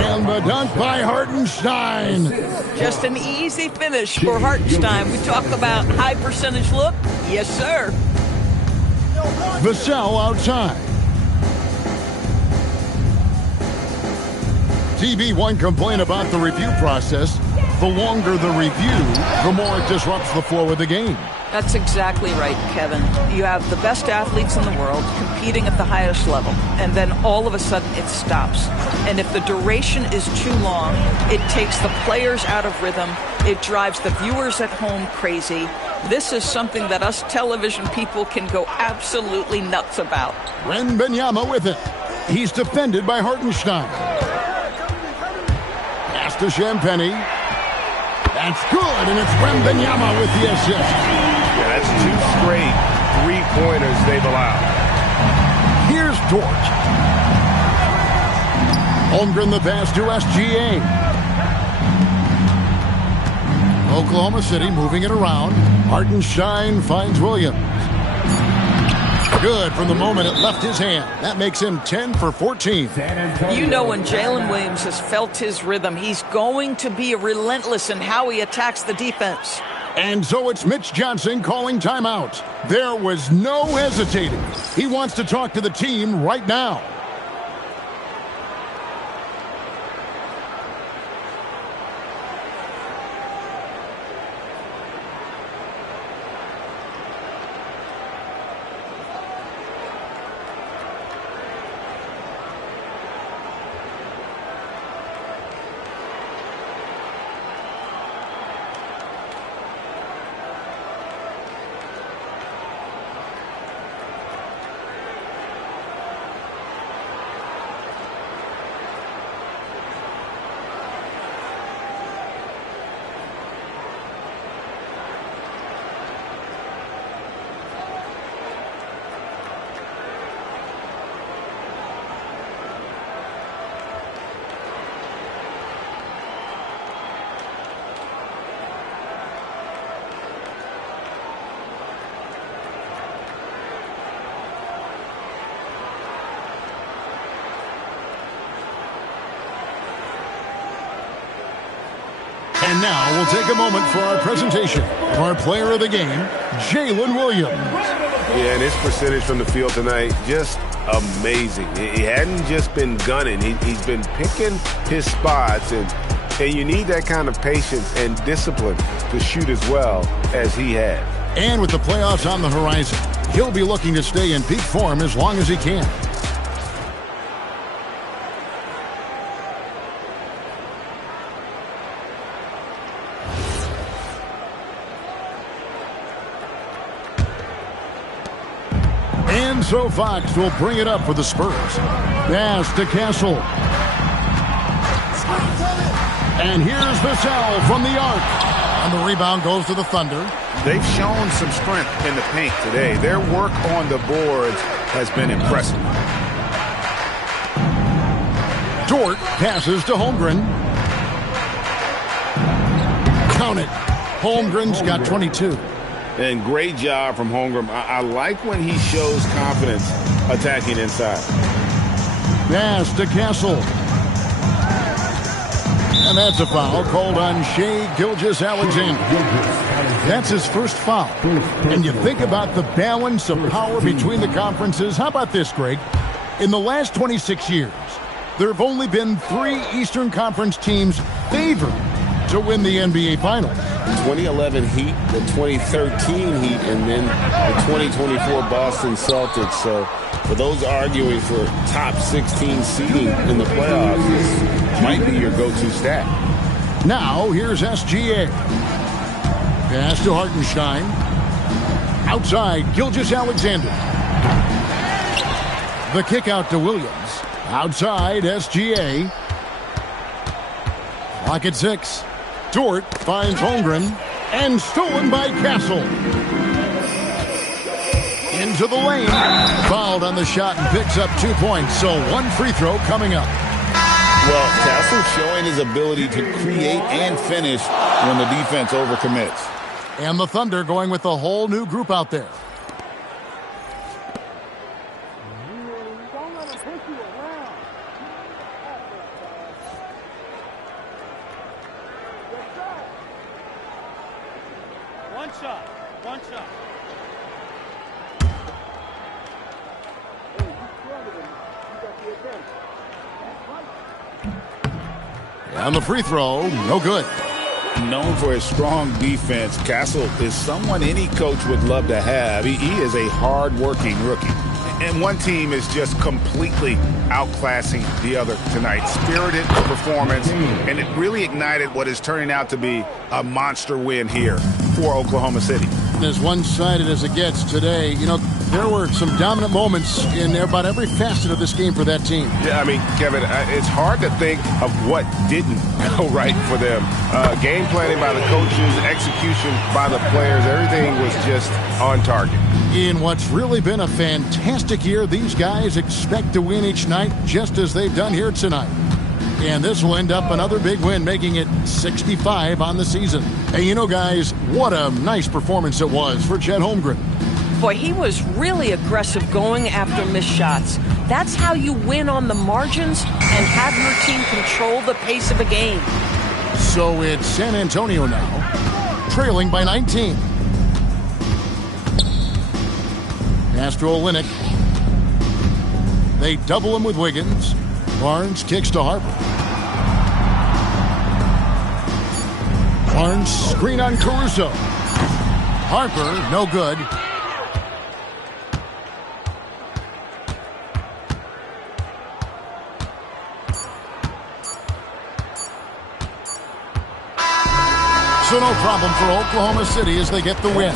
and the dunk by Hartenstein. Just an easy finish for Hartenstein. We talk about high percentage look. Yes, sir. Vassell outside. TB1 complained about the review process. The longer the review, the more it disrupts the flow of the game. That's exactly right, Kevin. You have the best athletes in the world competing at the highest level, and then all of a sudden it stops. And if the duration is too long, it takes the players out of rhythm. It drives the viewers at home crazy. This is something that us television people can go absolutely nuts about. Wembanyama with it. He's defended by Hartenstein. Pass to Champagny. That's good, and it's Wembanyama with the assist. Yeah, that's 2 straight three-pointers they've allowed. Here's Dort. Holmgren the pass to SGA. Oklahoma City moving it around. Hartenstein finds Williams. Good from the moment it left his hand. That makes him 10 for 14. You know, when Jalen Williams has felt his rhythm, he's going to be relentless in how he attacks the defense. And so it's Mitch Johnson calling timeout. There was no hesitating. He wants to talk to the team right now. And now we'll take a moment for our presentation of our player of the game, Jalen Williams. Yeah, and his percentage from the field tonight, just amazing. He hadn't just been gunning. He's been picking his spots, and you need that kind of patience and discipline to shoot as well as he has. And with the playoffs on the horizon, he'll be looking to stay in peak form as long as he can. So Fox will bring it up for the Spurs. Pass to Castle. And here's Vassell from the arc. And the rebound goes to the Thunder. They've shown some strength in the paint today. Their work on the boards has been impressive. Dort passes to Holmgren. Count it. Holmgren's got 22. And great job from Holmgren. I like when he shows confidence attacking inside. Pass to Castle. And that's a foul called on Shai Gilgeous-Alexander. That's his first foul. And you think about the balance of power between the conferences. How about this, Greg? In the last 26 years, there have only been 3 Eastern Conference teams favored to win the NBA Finals. 2011 Heat, the 2013 Heat, and then the 2024 Boston Celtics. So for those arguing for top 16 seeding in the playoffs, this might be your go-to stat. Now here's SGA. Pass to Hartenstein. Outside, Gilgeous-Alexander. The kick out to Williams. Outside, SGA. Clock at 6. Dort finds Holmgren, and stolen by Castle. Into the lane. Fouled on the shot and picks up 2 points, so 1 free throw coming up. Well, Castle showing his ability to create and finish when the defense overcommits. And the Thunder going with a whole new group out there. One shot. On the free throw, no good. Known for his strong defense, Castle is someone any coach would love to have. He is a hard-working rookie. And one team is just completely outclassing the other tonight. Spirited performance, and it really ignited what is turning out to be a monster win here for Oklahoma City. As one-sided as it gets today, you know, there were some dominant moments in about every facet of this game for that team. Yeah, I mean, Kevin, it's hard to think of what didn't go right for them. Game planning by the coaches, execution by the players, everything was just on target. In what's really been a fantastic year, these guys expect to win each night just as they've done here tonight. And this will end up another big win, making it 65 on the season. And you know, guys, what a nice performance it was for Chet Holmgren. Boy, he was really aggressive going after missed shots. That's how you win on the margins and have your team control the pace of a game. So it's San Antonio now, trailing by 19. Pass to Olynyk. They double him with Wiggins. Barnes kicks to Harper. Barnes screen on Caruso. Harper, no good. So no problem for Oklahoma City as they get the win.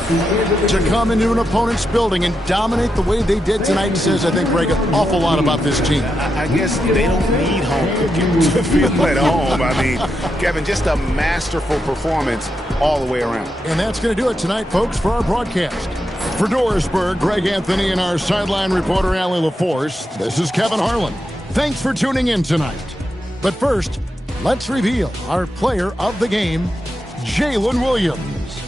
To come into an opponent's building and dominate the way they did tonight says, I think, Greg, an awful lot about this team. I guess they don't need home cooking to feel at home. I mean, Kevin, just a masterful performance all the way around. And that's going to do it tonight, folks, for our broadcast. For Dorisburg, Greg Anthony, and our sideline reporter, Allie LaForce, this is Kevin Harlan. Thanks for tuning in tonight. But first, let's reveal our player of the game, Jalen Williams.